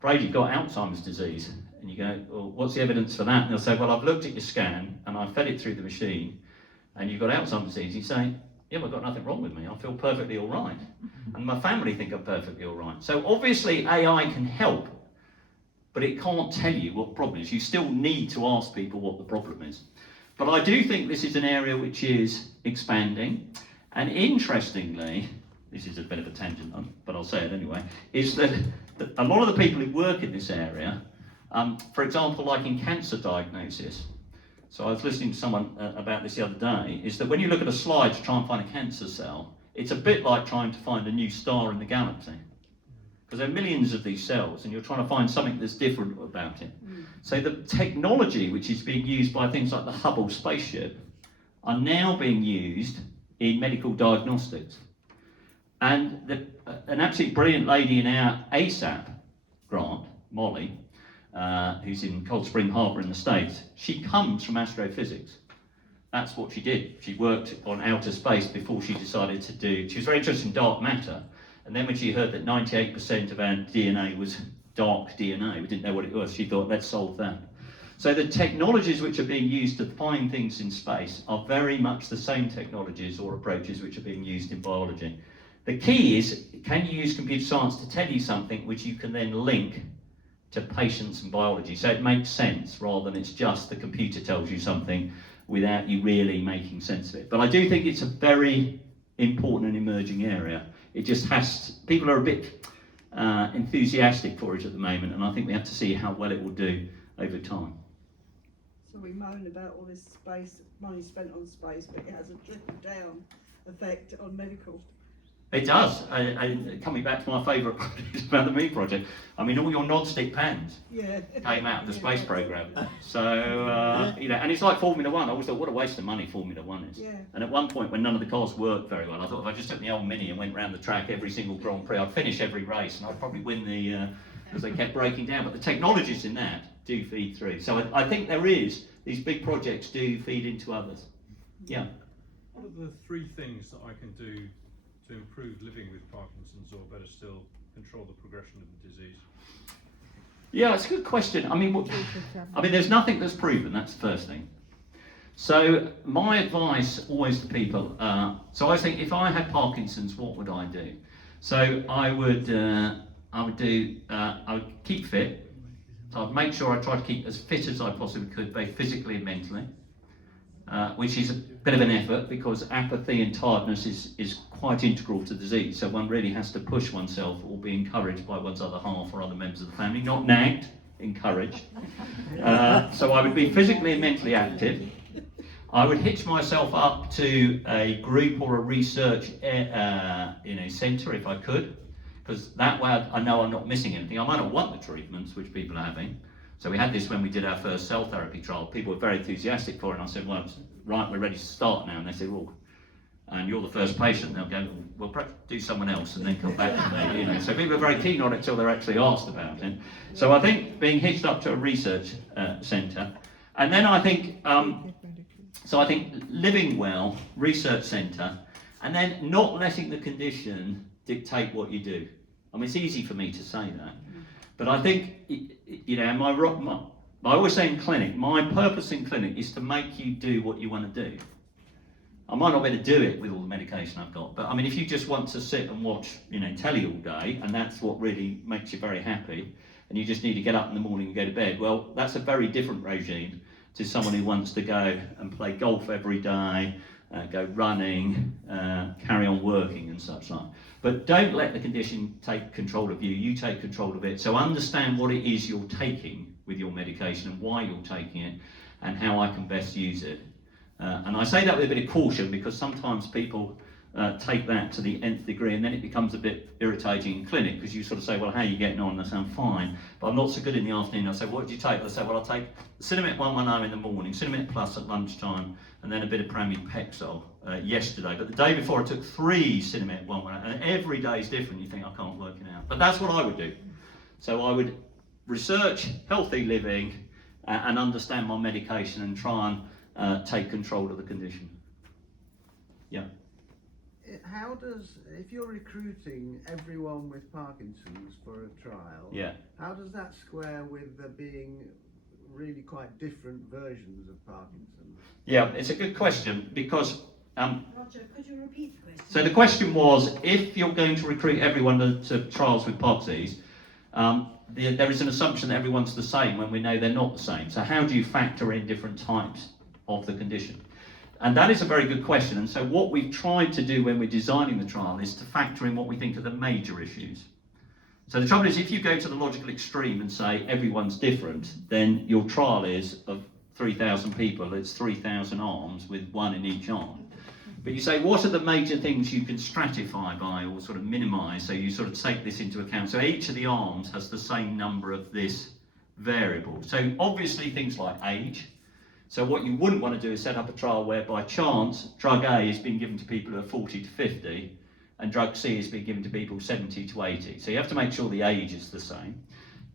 Brady, you've got Alzheimer's disease. And you go, well, what's the evidence for that? And they'll say, well, I've looked at your scan and I fed it through the machine and you've got Alzheimer's disease. You say, yeah, but I've got nothing wrong with me. I feel perfectly all right. And my family think I'm perfectly all right. So obviously AI can help, but it can't tell you what the problem is. You still need to ask people what the problem is. But I do think this is an area which is expanding. And interestingly, this is a bit of a tangent, but I'll say it anyway, is that a lot of the people who work in this area, for example, like in cancer diagnosis, so I was listening to someone about this the other day, is that when you look at a slide to try and find a cancer cell, it's a bit like trying to find a new star in the galaxy. Because there are millions of these cells and you're trying to find something that's different about it. So the technology which is being used by things like the Hubble spaceship are now being used in medical diagnostics. And an absolutely brilliant lady in our ASAP grant, Molly, who's in Cold Spring Harbor in the States, she comes from astrophysics. That's what she did. She worked on outer space before she decided to do, she was very interested in dark matter. And then when she heard that 98% of our DNA was dark DNA, we didn't know what it was, she thought, let's solve that. So the technologies which are being used to find things in space are very much the same technologies or approaches which are being used in biology. The key is, can you use computer science to tell you something which you can then link to patients and biology, so it makes sense rather than it's just the computer tells you something without you really making sense of it. But I do think it's a very important and emerging area. It just has, people are a bit enthusiastic for it at the moment, and I think we have to see how well it will do over time. So we moan about all this space, money spent on space, but it has a trickle down effect on medical. It does. And coming back to my favourite project about the Moon Project, I mean, all your non-stick pans came out of the space programme. So, you know, and it's like Formula One. I always thought, what a waste of money Formula One is. Yeah. And at one point, when none of the cars worked very well, I thought if I just took the old Mini and went around the track every single Grand Prix, I'd finish every race and I'd probably win the, because they kept breaking down. But the technologies in that do feed through. So I think there is, these big projects do feed into others. Yeah. What are the three things that I can do to improve living with Parkinson's, or better still, control the progression of the disease? Yeah, it's a good question. I mean, there's nothing that's proven, that's the first thing. So my advice always to people, so I think if I had Parkinson's, what would I do? So I would keep fit. So I'd make sure I try to keep as fit as I possibly could, both physically and mentally. Which is a bit of an effort, because apathy and tiredness is quite integral to the disease. So one really has to push oneself or be encouraged by one's other half or other members of the family, not nagged, encouraged. So I would be physically and mentally active. I would hitch myself up to a group or a research centre if I could, because that way I know I'm not missing anything. I might not want the treatments which people are having. So we had this when we did our first cell therapy trial. People were very enthusiastic for it, and I said, well, right, we're ready to start now. And they said, well, and you're the first patient. They'll go, well, perhaps do someone else and then come back to me. You know. So people are very keen on it until they're actually asked about it. So I think being hitched up to a research centre, and then I think, I think living well, research centre, and then not letting the condition dictate what you do. I mean, it's easy for me to say that. But I think, you know, I always say in clinic, my purpose in clinic is to make you do what you want to do. I might not be able to do it with all the medication I've got, but I mean, if you just want to sit and watch, you know, telly all day, and that's what really makes you very happy, and you just need to get up in the morning and go to bed, well, that's a very different regime to someone who wants to go and play golf every day, go running, carry on working and such like. But don't let the condition take control of you, you take control of it. So understand what it is you're taking with your medication and why you're taking it and how I can best use it. And I say that with a bit of caution because sometimes people take that to the nth degree, and then it becomes a bit irritating in clinic because you sort of say, well, how are you getting on? And I say, I'm fine, but I'm not so good in the afternoon. I say, what do you take? I say, well, I'll take Cinemet 110 in the morning, Cinemet Plus at lunchtime, and then a bit of Pramipexole yesterday. But the day before I took 3 Cinemet 110, and every day is different. You think, I can't work it out. But that's what I would do. So I would research healthy living and understand my medication and try and take control of the condition. Yeah. How does, if you're recruiting everyone with Parkinson's for a trial, Yeah. how does that square with there being really quite different versions of Parkinson's? Yeah, it's a good question because Roger, could you repeat the question? so the question was, if you're going to recruit everyone to trials with POC disease, there is an assumption that everyone's the same when we know they're not the same. So how do you factor in different types of the condition? And that is a very good question. And so what we've tried to do when we're designing the trial is to factor in what we think are the major issues. So the trouble is, if you go to the logical extreme and say everyone's different, then your trial is of 3,000 people, it's 3,000 arms with 1 in each arm. But you say, what are the major things you can stratify by or sort of minimise, so you sort of take this into account. So each of the arms has the same number of this variable. So obviously things like age. So what you wouldn't want to do is set up a trial where by chance drug A is being given to people who are 40 to 50 and drug C is being given to people 70 to 80. So you have to make sure the age is the same.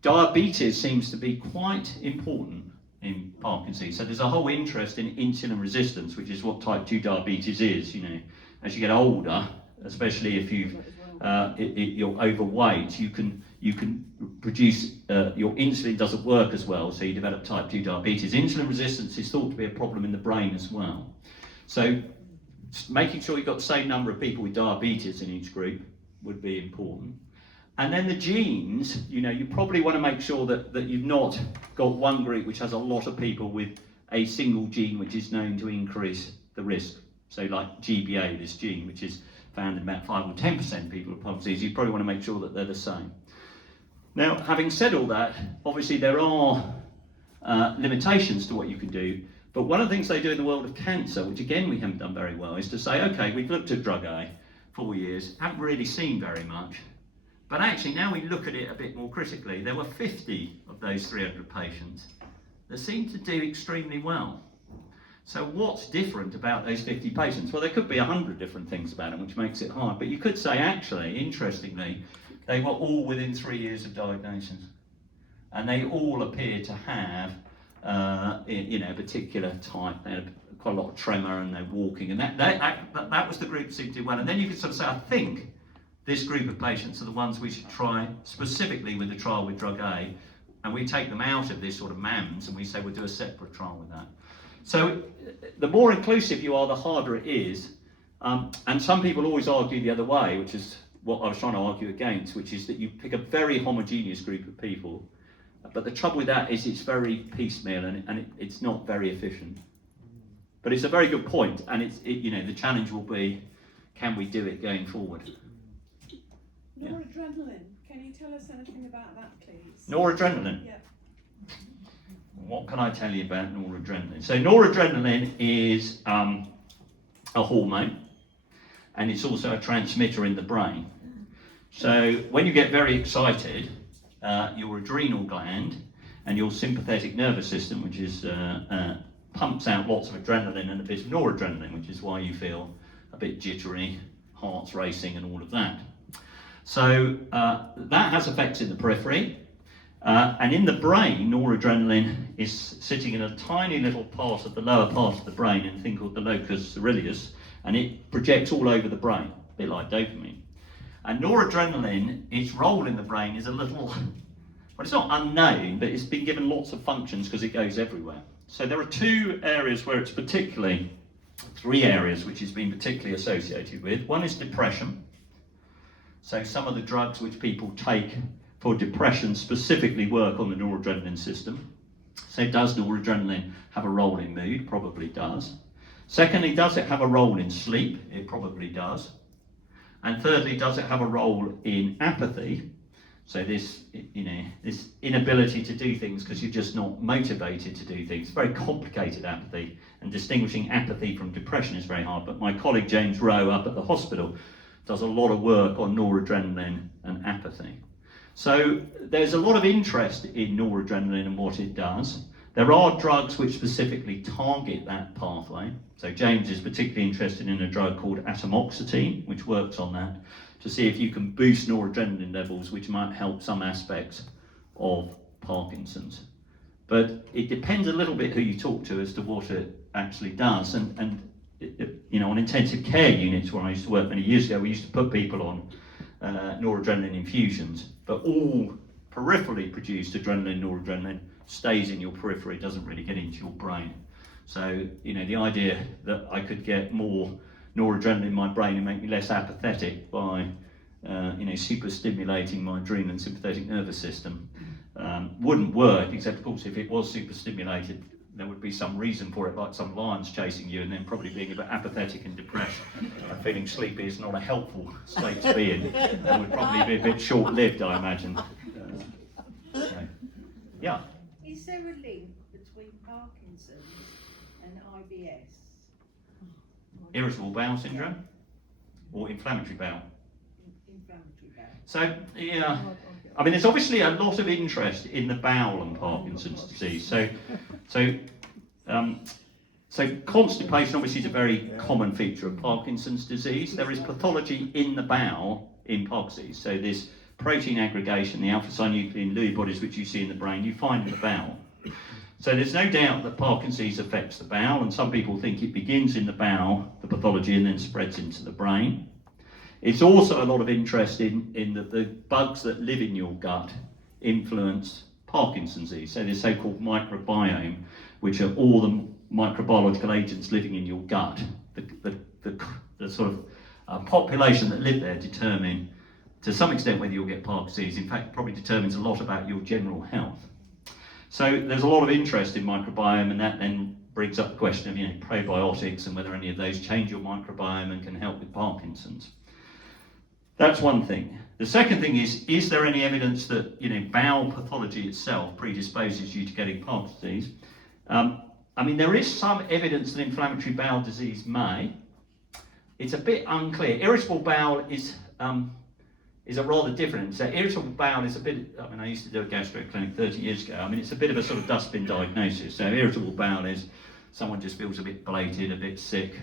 Diabetes seems to be quite important in Parkinson's. So there's a whole interest in insulin resistance, which is what type 2 diabetes is. You know, as you get older, especially if you're overweight, you can produce, your insulin doesn't work as well, so you develop type 2 diabetes. Insulin resistance is thought to be a problem in the brain as well. So making sure you've got the same number of people with diabetes in each group would be important. And then the genes, you know, you probably want to make sure that you've not got one group which has a lot of people with a single gene which is known to increase the risk. So like GBA, this gene, which is found in about 5 or 10% of people with Parkinson's disease, you probably want to make sure that they're the same. Now, having said all that, obviously there are limitations to what you can do, but one of the things they do in the world of cancer, which again we haven't done very well, is to say, okay, we've looked at drug A 4 years, haven't really seen very much, but actually now we look at it a bit more critically. There were 50 of those 300 patients that seemed to do extremely well. So what's different about those 50 patients? Well, there could be 100 different things about them, which makes it hard, but you could say actually, interestingly, they were all within 3 years of diagnosis, and they all appear to have, a particular type. They had quite a lot of tremor, and they're walking, and that was the group that seemed to do well. And then you could sort of say, I think this group of patients are the ones we should try specifically with the trial with drug A, and we take them out of this sort of MAMS, and we say we'll do a separate trial with that. So the more inclusive you are, the harder it is. And some people always argue the other way, which is what I was trying to argue against, which is that you pick a very homogeneous group of people. But the trouble with that is it's very piecemeal and it's not very efficient. But it's a very good point, and the challenge will be, can we do it going forward? Noradrenaline, can you tell us anything about that, please? Noradrenaline? Yeah. What can I tell you about noradrenaline? So noradrenaline is a hormone, and it's also a transmitter in the brain. So when you get very excited, your adrenal gland and your sympathetic nervous system, which is pumps out lots of adrenaline and a bit of noradrenaline, which is why you feel a bit jittery, heart's racing and all of that. So that has effects in the periphery. And in the brain, noradrenaline is sitting in a tiny little part of the lower part of the brain in a thing called the locus coeruleus, and it projects all over the brain, a bit like dopamine. And noradrenaline, its role in the brain is a little, well, it's not unknown, but it's been given lots of functions because it goes everywhere. So there are 2 areas where it's particularly, 3 areas which it's been particularly associated with. One is depression. So some of the drugs which people take for depression specifically work on the noradrenaline system. So does noradrenaline have a role in mood? Probably does. Secondly, does it have a role in sleep? It probably does. And thirdly, does it have a role in apathy? So this, this inability to do things because you're just not motivated to do things. Very complicated apathy, and distinguishing apathy from depression is very hard. But my colleague James Rowe up at the hospital does a lot of work on noradrenaline and apathy. So there's a lot of interest in noradrenaline and what it does. There are drugs which specifically target that pathway. So James is particularly interested in a drug called atomoxetine, which works on that, to see if you can boost noradrenaline levels, which might help some aspects of Parkinson's. But it depends a little bit who you talk to as to what it actually does. And on intensive care units where I used to work many years ago, we used to put people on noradrenaline infusions, but all peripherally produced noradrenaline stays in your periphery, doesn't really get into your brain. So, the idea that I could get more noradrenaline in my brain and make me less apathetic by, super stimulating my adrenal and sympathetic nervous system wouldn't work, except of course if it was super stimulated, there would be some reason for it, like some lions chasing you and then probably being a bit apathetic and depressed and feeling sleepy is not a helpful state to be in, and would probably be a bit short-lived, I imagine. Yeah. Is there a link between Parkinson's and IBS? Irritable bowel syndrome or inflammatory bowel? Inflammatory bowel. So, yeah, I mean, there's obviously a lot of interest in the bowel and Parkinson's disease. So constipation obviously is a very common feature of Parkinson's disease. There is pathology in the bowel in Parkinson's disease. So this protein aggregation, the alpha-synuclein Lewy bodies which you see in the brain, you find in the bowel. So there's no doubt that Parkinson's disease affects the bowel, and some people think it begins in the bowel, the pathology, and then spreads into the brain. It's also a lot of interest in the bugs that live in your gut influence Parkinson's disease. So this so-called microbiome, which are all the microbiological agents living in your gut. The sort of population that live there determine, to some extent, whether you'll get Parkinson's disease. In fact, it probably determines a lot about your general health. So there's a lot of interest in microbiome, and that then brings up the question of probiotics and whether any of those change your microbiome and can help with Parkinson's. That's one thing. The second thing is there any evidence that bowel pathology itself predisposes you to getting Parkinson's disease? I mean, there is some evidence that inflammatory bowel disease may. It's a bit unclear. Irritable bowel is a rather different. So irritable bowel is a bit, I used to do a gastro clinic 30 years ago. I mean, it's a bit of a sort of dustbin diagnosis. So irritable bowel is someone just feels a bit bloated, a bit sick.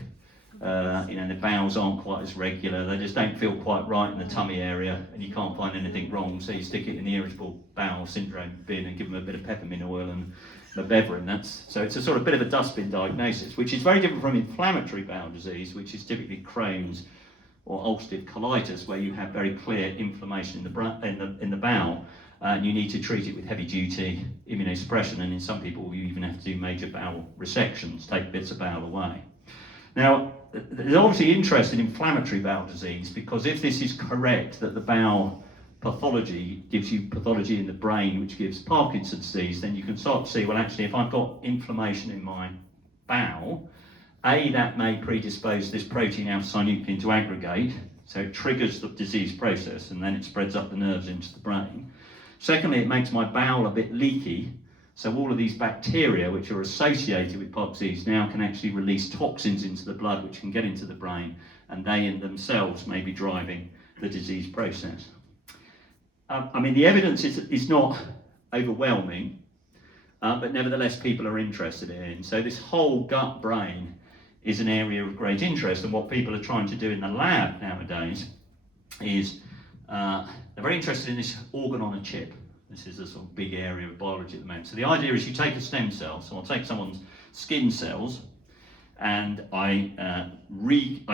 The bowels aren't quite as regular. They just don't feel quite right in the tummy area, and you can't find anything wrong. So you stick it in the irritable bowel syndrome bin and give them a bit of peppermint oil and Beverin. So it's a sort of bit of a dustbin diagnosis, which is very different from inflammatory bowel disease, which is typically Crohn's or ulcerative colitis, where you have very clear inflammation in the bowel, and you need to treat it with heavy-duty immunosuppression, and in some people you even have to do major bowel resections, take bits of bowel away. Now, there's obviously interest in inflammatory bowel disease, because if this is correct, that the bowel pathology gives you pathology in the brain which gives Parkinson's disease, then you can start to see, well, actually, if I've got inflammation in my bowel, that may predispose this protein alpha-synuclein to aggregate, so it triggers the disease process, and then it spreads up the nerves into the brain. Secondly, it makes my bowel a bit leaky, so all of these bacteria which are associated with Parkinson's disease now can actually release toxins into the blood which can get into the brain, and they in themselves may be driving the disease process. The evidence is not overwhelming, but nevertheless people are interested in it. So this whole gut-brain is an area of great interest, and what people are trying to do in the lab nowadays is they're very interested in this organ on a chip. This is a sort of big area of biology at the moment. So the idea is you take a stem cell, so I'll take someone's skin cells, and I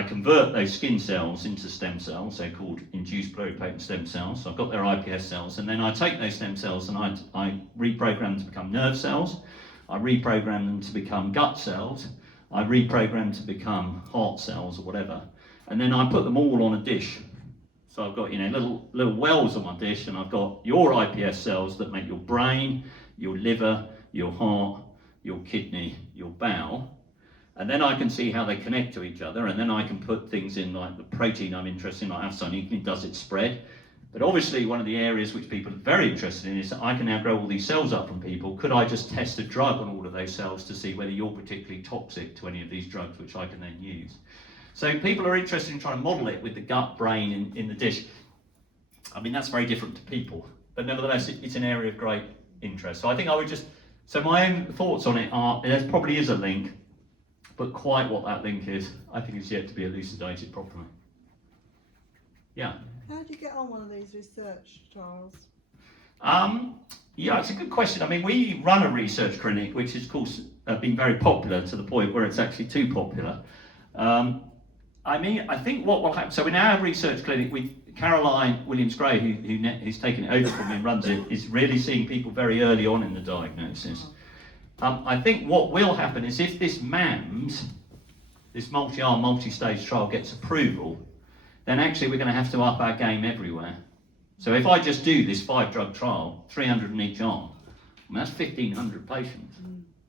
convert those skin cells into stem cells. They're called induced pluripotent stem cells. So I've got their iPS cells, and then I take those stem cells and I reprogram them to become nerve cells. I reprogram them to become gut cells. I reprogram them to become heart cells or whatever, and then I put them all on a dish. So I've got little wells on my dish, and I've got your iPS cells that make your brain, your liver, your heart, your kidney, your bowel. And then I can see how they connect to each other, and then I can put things in like the protein I'm interested in, like alpha-synuclein, does it spread? But obviously one of the areas which people are very interested in is that I can now grow all these cells up from people. Could I just test a drug on all of those cells to see whether you're particularly toxic to any of these drugs, which I can then use? So people are interested in trying to model it with the gut brain in the dish. I mean, that's very different to people, but nevertheless, it's an area of great interest. So I think I would just, so my own thoughts on it are, there probably is a link, but quite what that link is, I think is yet to be elucidated properly. Yeah. How do you get on one of these research trials? Yeah, it's a good question. I mean, we run a research clinic, which is, of course, been very popular to the point where it's actually too popular. I mean, I think what will happen, so in our research clinic, Caroline Williams-Gray, who's taken it over from me and runs it, is really seeing people very early on in the diagnosis. I think what will happen is if this MAMS, this multi-arm, multi-stage trial gets approval, then actually we're going to have to up our game everywhere. So if I just do this 5-drug trial, 300 in each arm, I mean, that's 1,500 patients.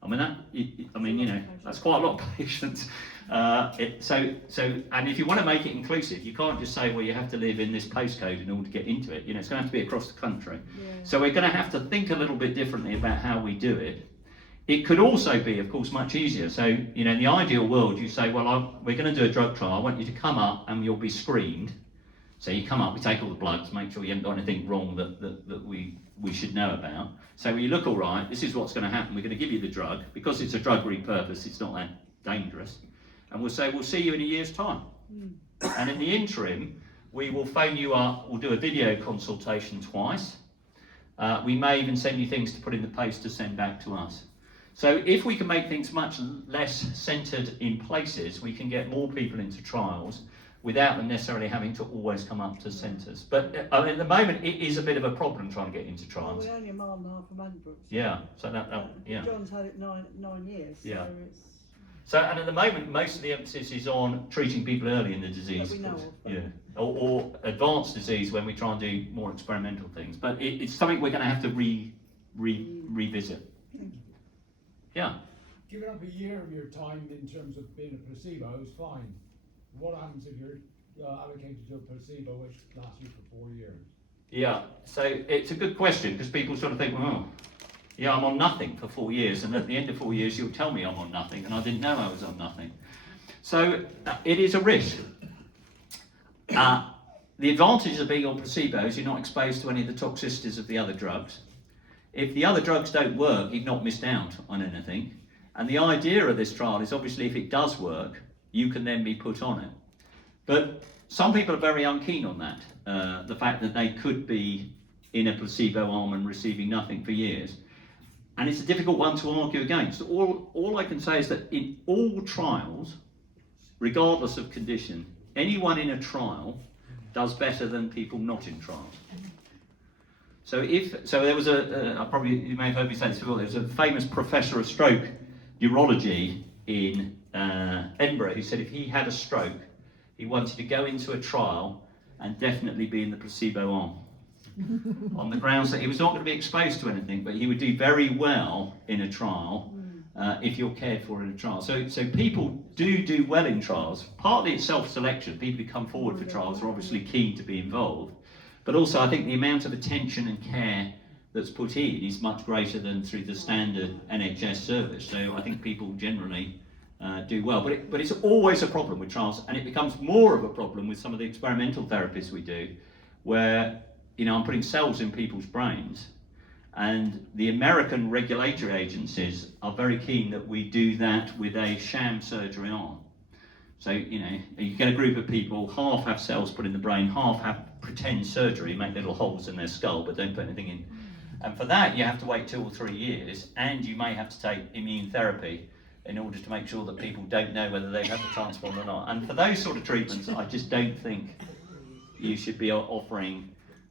I mean, you know, that's quite a lot of patients. And if you want to make it inclusive, you can't just say, well, you have to live in this postcode in order to get into it. You know, it's going to have to be across the country. Yeah. So we're going to have to think a little bit differently about how we do it. It could also be, of course, much easier. So, you know, in the ideal world, you say, well, we're going to do a drug trial. I want you to come up and you'll be screened. So you come up, we take all the bloods, make sure you haven't got anything wrong that we should know about. So when you look all right, this is what's going to happen. We're going to give you the drug. Because it's a drug repurpose, it's not that dangerous. And we'll say, we'll see you in a year's time. And in the interim, we will phone you up, we'll do a video consultation twice. We may even send you things to put in the post to send back to us. So if we can make things much less centred in places, we can get more people into trials without them necessarily having to always come up to centres. But at the moment, it is a bit of a problem trying to get into trials. We're only a mile and a half from Addenbrooke. Yeah, so yeah. John's had it nine years. Yeah. So it's. So, and at the moment, most of the emphasis is on treating people early in the disease. That we know of. Yeah. Or advanced disease when we try and do more experimental things. But it's something we're going to have to revisit. Yeah. Giving up a year of your time in terms of being a placebo is fine. What happens if you're allocated to a placebo which lasts you for 4 years? Yeah, so it's a good question because people sort of think, oh, yeah, I'm on nothing for 4 years, and at the end of 4 years you'll tell me I'm on nothing, and I didn't know I was on nothing. So it is a risk. The advantage of being on placebo is you're not exposed to any of the toxicities of the other drugs. If the other drugs don't work, you've not missed out on anything. And the idea of this trial is obviously if it does work, you can then be put on it. But some people are very unkeen on that, the fact that they could be in a placebo arm and receiving nothing for years. And it's a difficult one to argue against. All I can say is that in all trials, regardless of condition, anyone in a trial does better than people not in trials. So there was you may have heard me say this before, there was a famous professor of stroke neurology in Edinburgh who said if he had a stroke, he wanted to go into a trial and definitely be in the placebo arm. On the grounds that he was not going to be exposed to anything, but he would do very well in a trial if you're cared for in a trial. So people do well in trials. Partly it's self-selection. People who come forward for trials are obviously keen to be involved. But also I think the amount of attention and care that's put in is much greater than through the standard NHS service. So I think people generally do well. But it's always a problem with trials, and it becomes more of a problem with some of the experimental therapies we do, where I'm putting cells in people's brains, and the American regulatory agencies are very keen that we do that with a sham surgery arm. So, you get a group of people, half have cells put in the brain, half have pretend surgery, make little holes in their skull, but don't put anything in. And for that, you have to wait 2 or 3 years, and you may have to take immune therapy in order to make sure that people don't know whether they've had the transplant or not. And for those sort of treatments, I just don't think you should be offering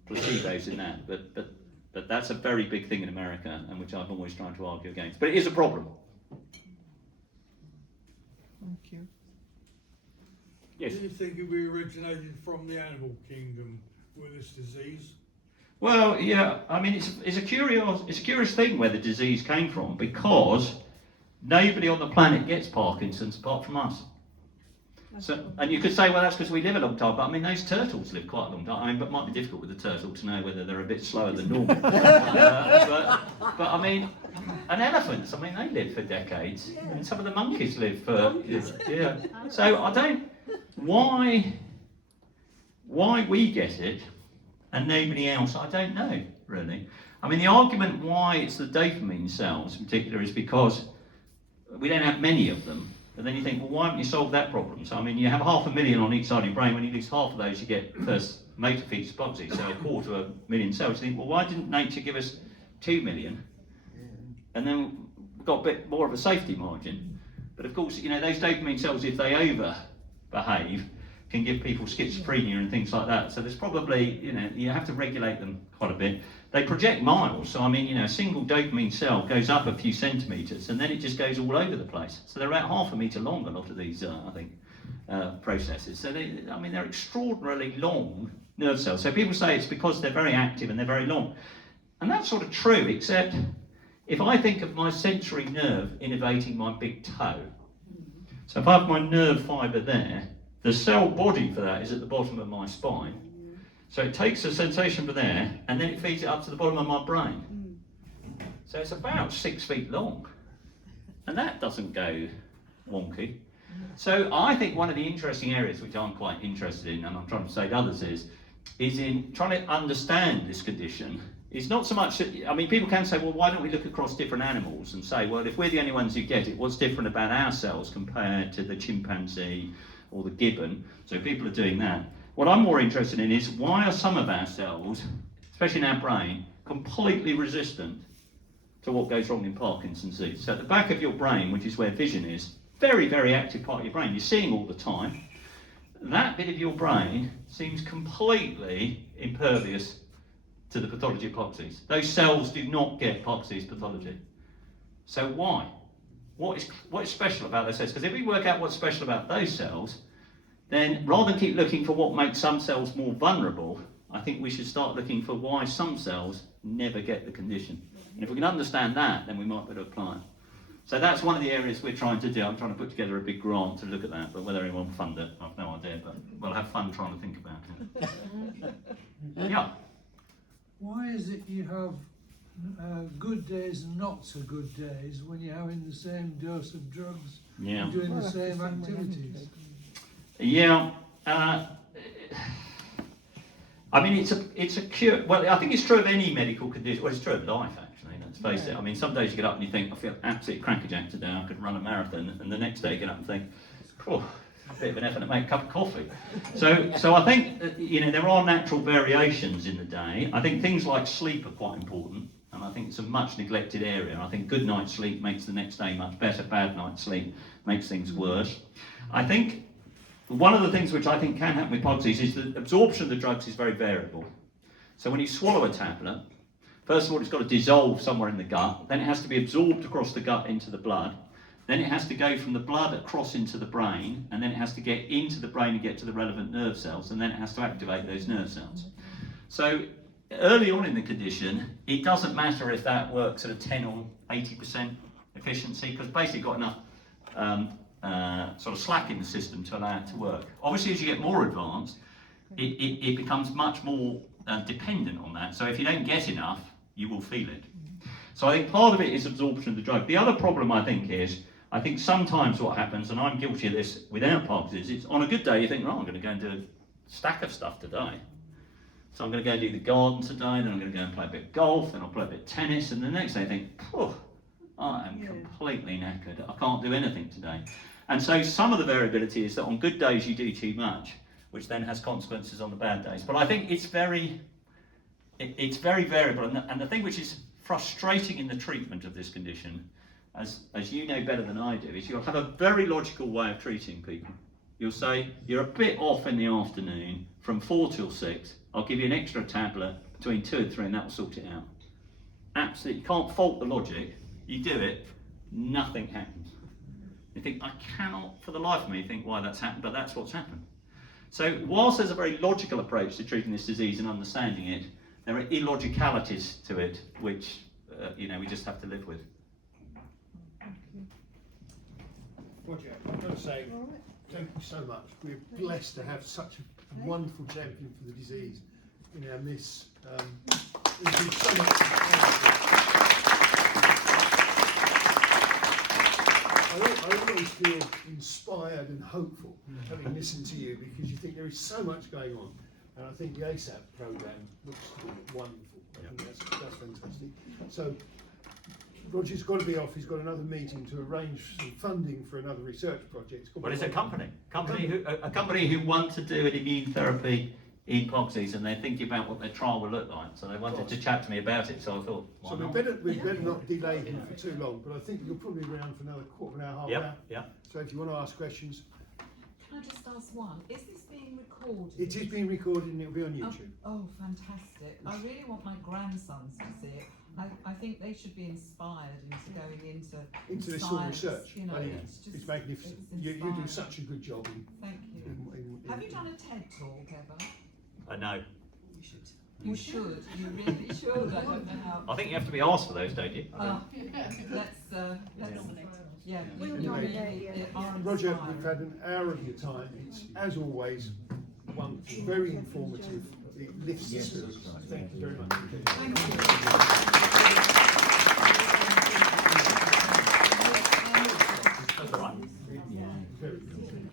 placebos in that. But that's a very big thing in America, and which I'm always trying to argue against. But it is a problem. Thank you. Yes. Do you think we originated from the animal kingdom with this disease? Well, yeah. I mean, it's a curious thing where the disease came from, because nobody on the planet gets Parkinson's apart from us. So, and you could say, well, that's because we live a long time, but I mean, those turtles live quite a long time. I mean, but it might be difficult with the turtle to know whether they're a bit slower than normal. But I mean, and elephants, I mean, they live for decades. And some of the monkeys live for, yeah. So I don't, why we get it and nobody else, I don't know, really. I mean, the argument why it's the dopamine cells in particular is because we don't have many of them. And then you think, well, why haven't you solved that problem? So, I mean, you have 500,000 on each side of your brain. When you lose half of those, you get first motor fetus hypoxia, so 250,000 cells. You think, well, why didn't nature give us 2 million? And then we've got a bit more of a safety margin. But of course, you know, those dopamine cells, if they over-behave, can give people schizophrenia and things like that. So there's probably, you know, you have to regulate them quite a bit. They project miles, so I mean, you know, a single dopamine cell goes up a few centimetres and then it just goes all over the place. So they're about 0.5 metre long, a lot of these, I think, processes. So they, I mean, they're extraordinarily long nerve cells. So people say it's because they're very active and they're very long. And that's sort of true, except if I think of my sensory nerve innervating my big toe, so if I have my nerve fibre there, the cell body for that is at the bottom of my spine. So it takes a sensation from there and then it feeds it up to the bottom of my brain. So it's about 6 feet long. And that doesn't go wonky. So I think one of the interesting areas which I'm quite interested in, and I'm trying to say to others, is in trying to understand this condition. It's not so much that, I mean, people can say, well, why don't we look across different animals and say, well, if we're the only ones who get it, what's different about our cells compared to the chimpanzee or the gibbon? So people are doing that. What I'm more interested in is why are some of our cells, especially in our brain, completely resistant to what goes wrong in Parkinson's disease? So at the back of your brain, which is where vision is, very, very active part of your brain, you're seeing all the time. That bit of your brain seems completely impervious to the pathology of Parkinson's. Those cells do not get Parkinson's pathology. So why? What is special about those cells? Because if we work out what's special about those cells, then rather than keep looking for what makes some cells more vulnerable, I think we should start looking for why some cells never get the condition. And if we can understand that, then we might be able to apply it. So that's one of the areas we're trying to do. I'm trying to put together a big grant to look at that, but whether anyone will fund it, I've no idea, but we'll have fun trying to think about it. Yeah. Why is it you have good days and not so good days when you're having the same dose of drugs Yeah. and doing the same activities? Yeah, I mean, it's a cure. Well, I think it's true of any medical condition. Well, it's true of life, actually. Let's face it. I mean, some days you get up and you think, I feel absolutely crackerjack today. I could run a marathon, and the next day you get up and think, oh, a bit of an effort to make a cup of coffee. So I think that, you know, there are natural variations in the day. I think things like sleep are quite important, and I think it's a much neglected area. I think good night's sleep makes the next day much better. Bad night's sleep makes things worse. I think one of the things which I think can happen with Parkinson's is that absorption of the drugs is very variable. So when you swallow a tablet, first of all, it's got to dissolve somewhere in the gut, then it has to be absorbed across the gut into the blood, then it has to go from the blood across into the brain, and then it has to get into the brain and get to the relevant nerve cells, and then it has to activate those nerve cells. So early on in the condition, it doesn't matter if that works at a 10 or 80% efficiency, because basically you've got enough sort of slack in the system to allow it to work. Obviously, as you get more advanced, it becomes much more dependent on that. So if you don't get enough, you will feel it. So I think part of it is absorption of the drug. The other problem, I think, is I think sometimes what happens, and I'm guilty of this without Parkinson's, it's on a good day you think, right, I'm going to go and do a stack of stuff today. So I'm going to go and do the garden today, then I'm going to go and play a bit of golf, then I'll play a bit of tennis, and the next day I think, I am completely knackered. I can't do anything today. And so some of the variability is that on good days you do too much, which then has consequences on the bad days. But I think it's very variable. And the thing which is frustrating in the treatment of this condition, as you know better than I do, is you'll have a very logical way of treating people. You'll say, you're a bit off in the afternoon, from 4 till 6, I'll give you an extra tablet between 2 and 3 and that will sort it out. Absolutely, you can't fault the logic. You do it, nothing happens. You think, I cannot for the life of me think why that's happened, but that's what's happened. So whilst there's a very logical approach to treating this disease and understanding it, there are illogicalities to it which we just have to live with. Roger, I've got to say, Thank you so much. We're blessed to have such a wonderful champion for the disease in our midst. There's been so much. I always feel inspired and hopeful having listened to you, because you think there is so much going on, and I think the ASAP programme looks to be wonderful. I think that's fantastic. So Roger's got to be off. He's got another meeting to arrange some funding for another research project. Well, it's a company who want to do an immune therapy in Parkinson's, and they're thinking about what their trial will look like. So they wanted to chat to me about it. So I thought, why so not? we better not delay him for too long. But I think you're probably around for another quarter of an hour, half an hour. Yeah. So if you want to ask questions, Can I just ask one? Is this being recorded? it is being recorded and it'll be on YouTube. Oh, fantastic. I really want my grandsons to see it. I think they should be inspired into going into This sort of science, research. You know, I think it's it's magnificent. it's You do inspiring. such a good job. Thank you. Have you done a TED talk ever? No. You should. You should. You really should. I don't know how. I think you have to be asked for those, don't you? Let's yeah. We'll you nominate really you. are Roger, inspiring. we've had an hour of your time. It's, as always, wonderful, very informative. It lifts the spirits. Thank you very much. Thank you. That's all right. Very good.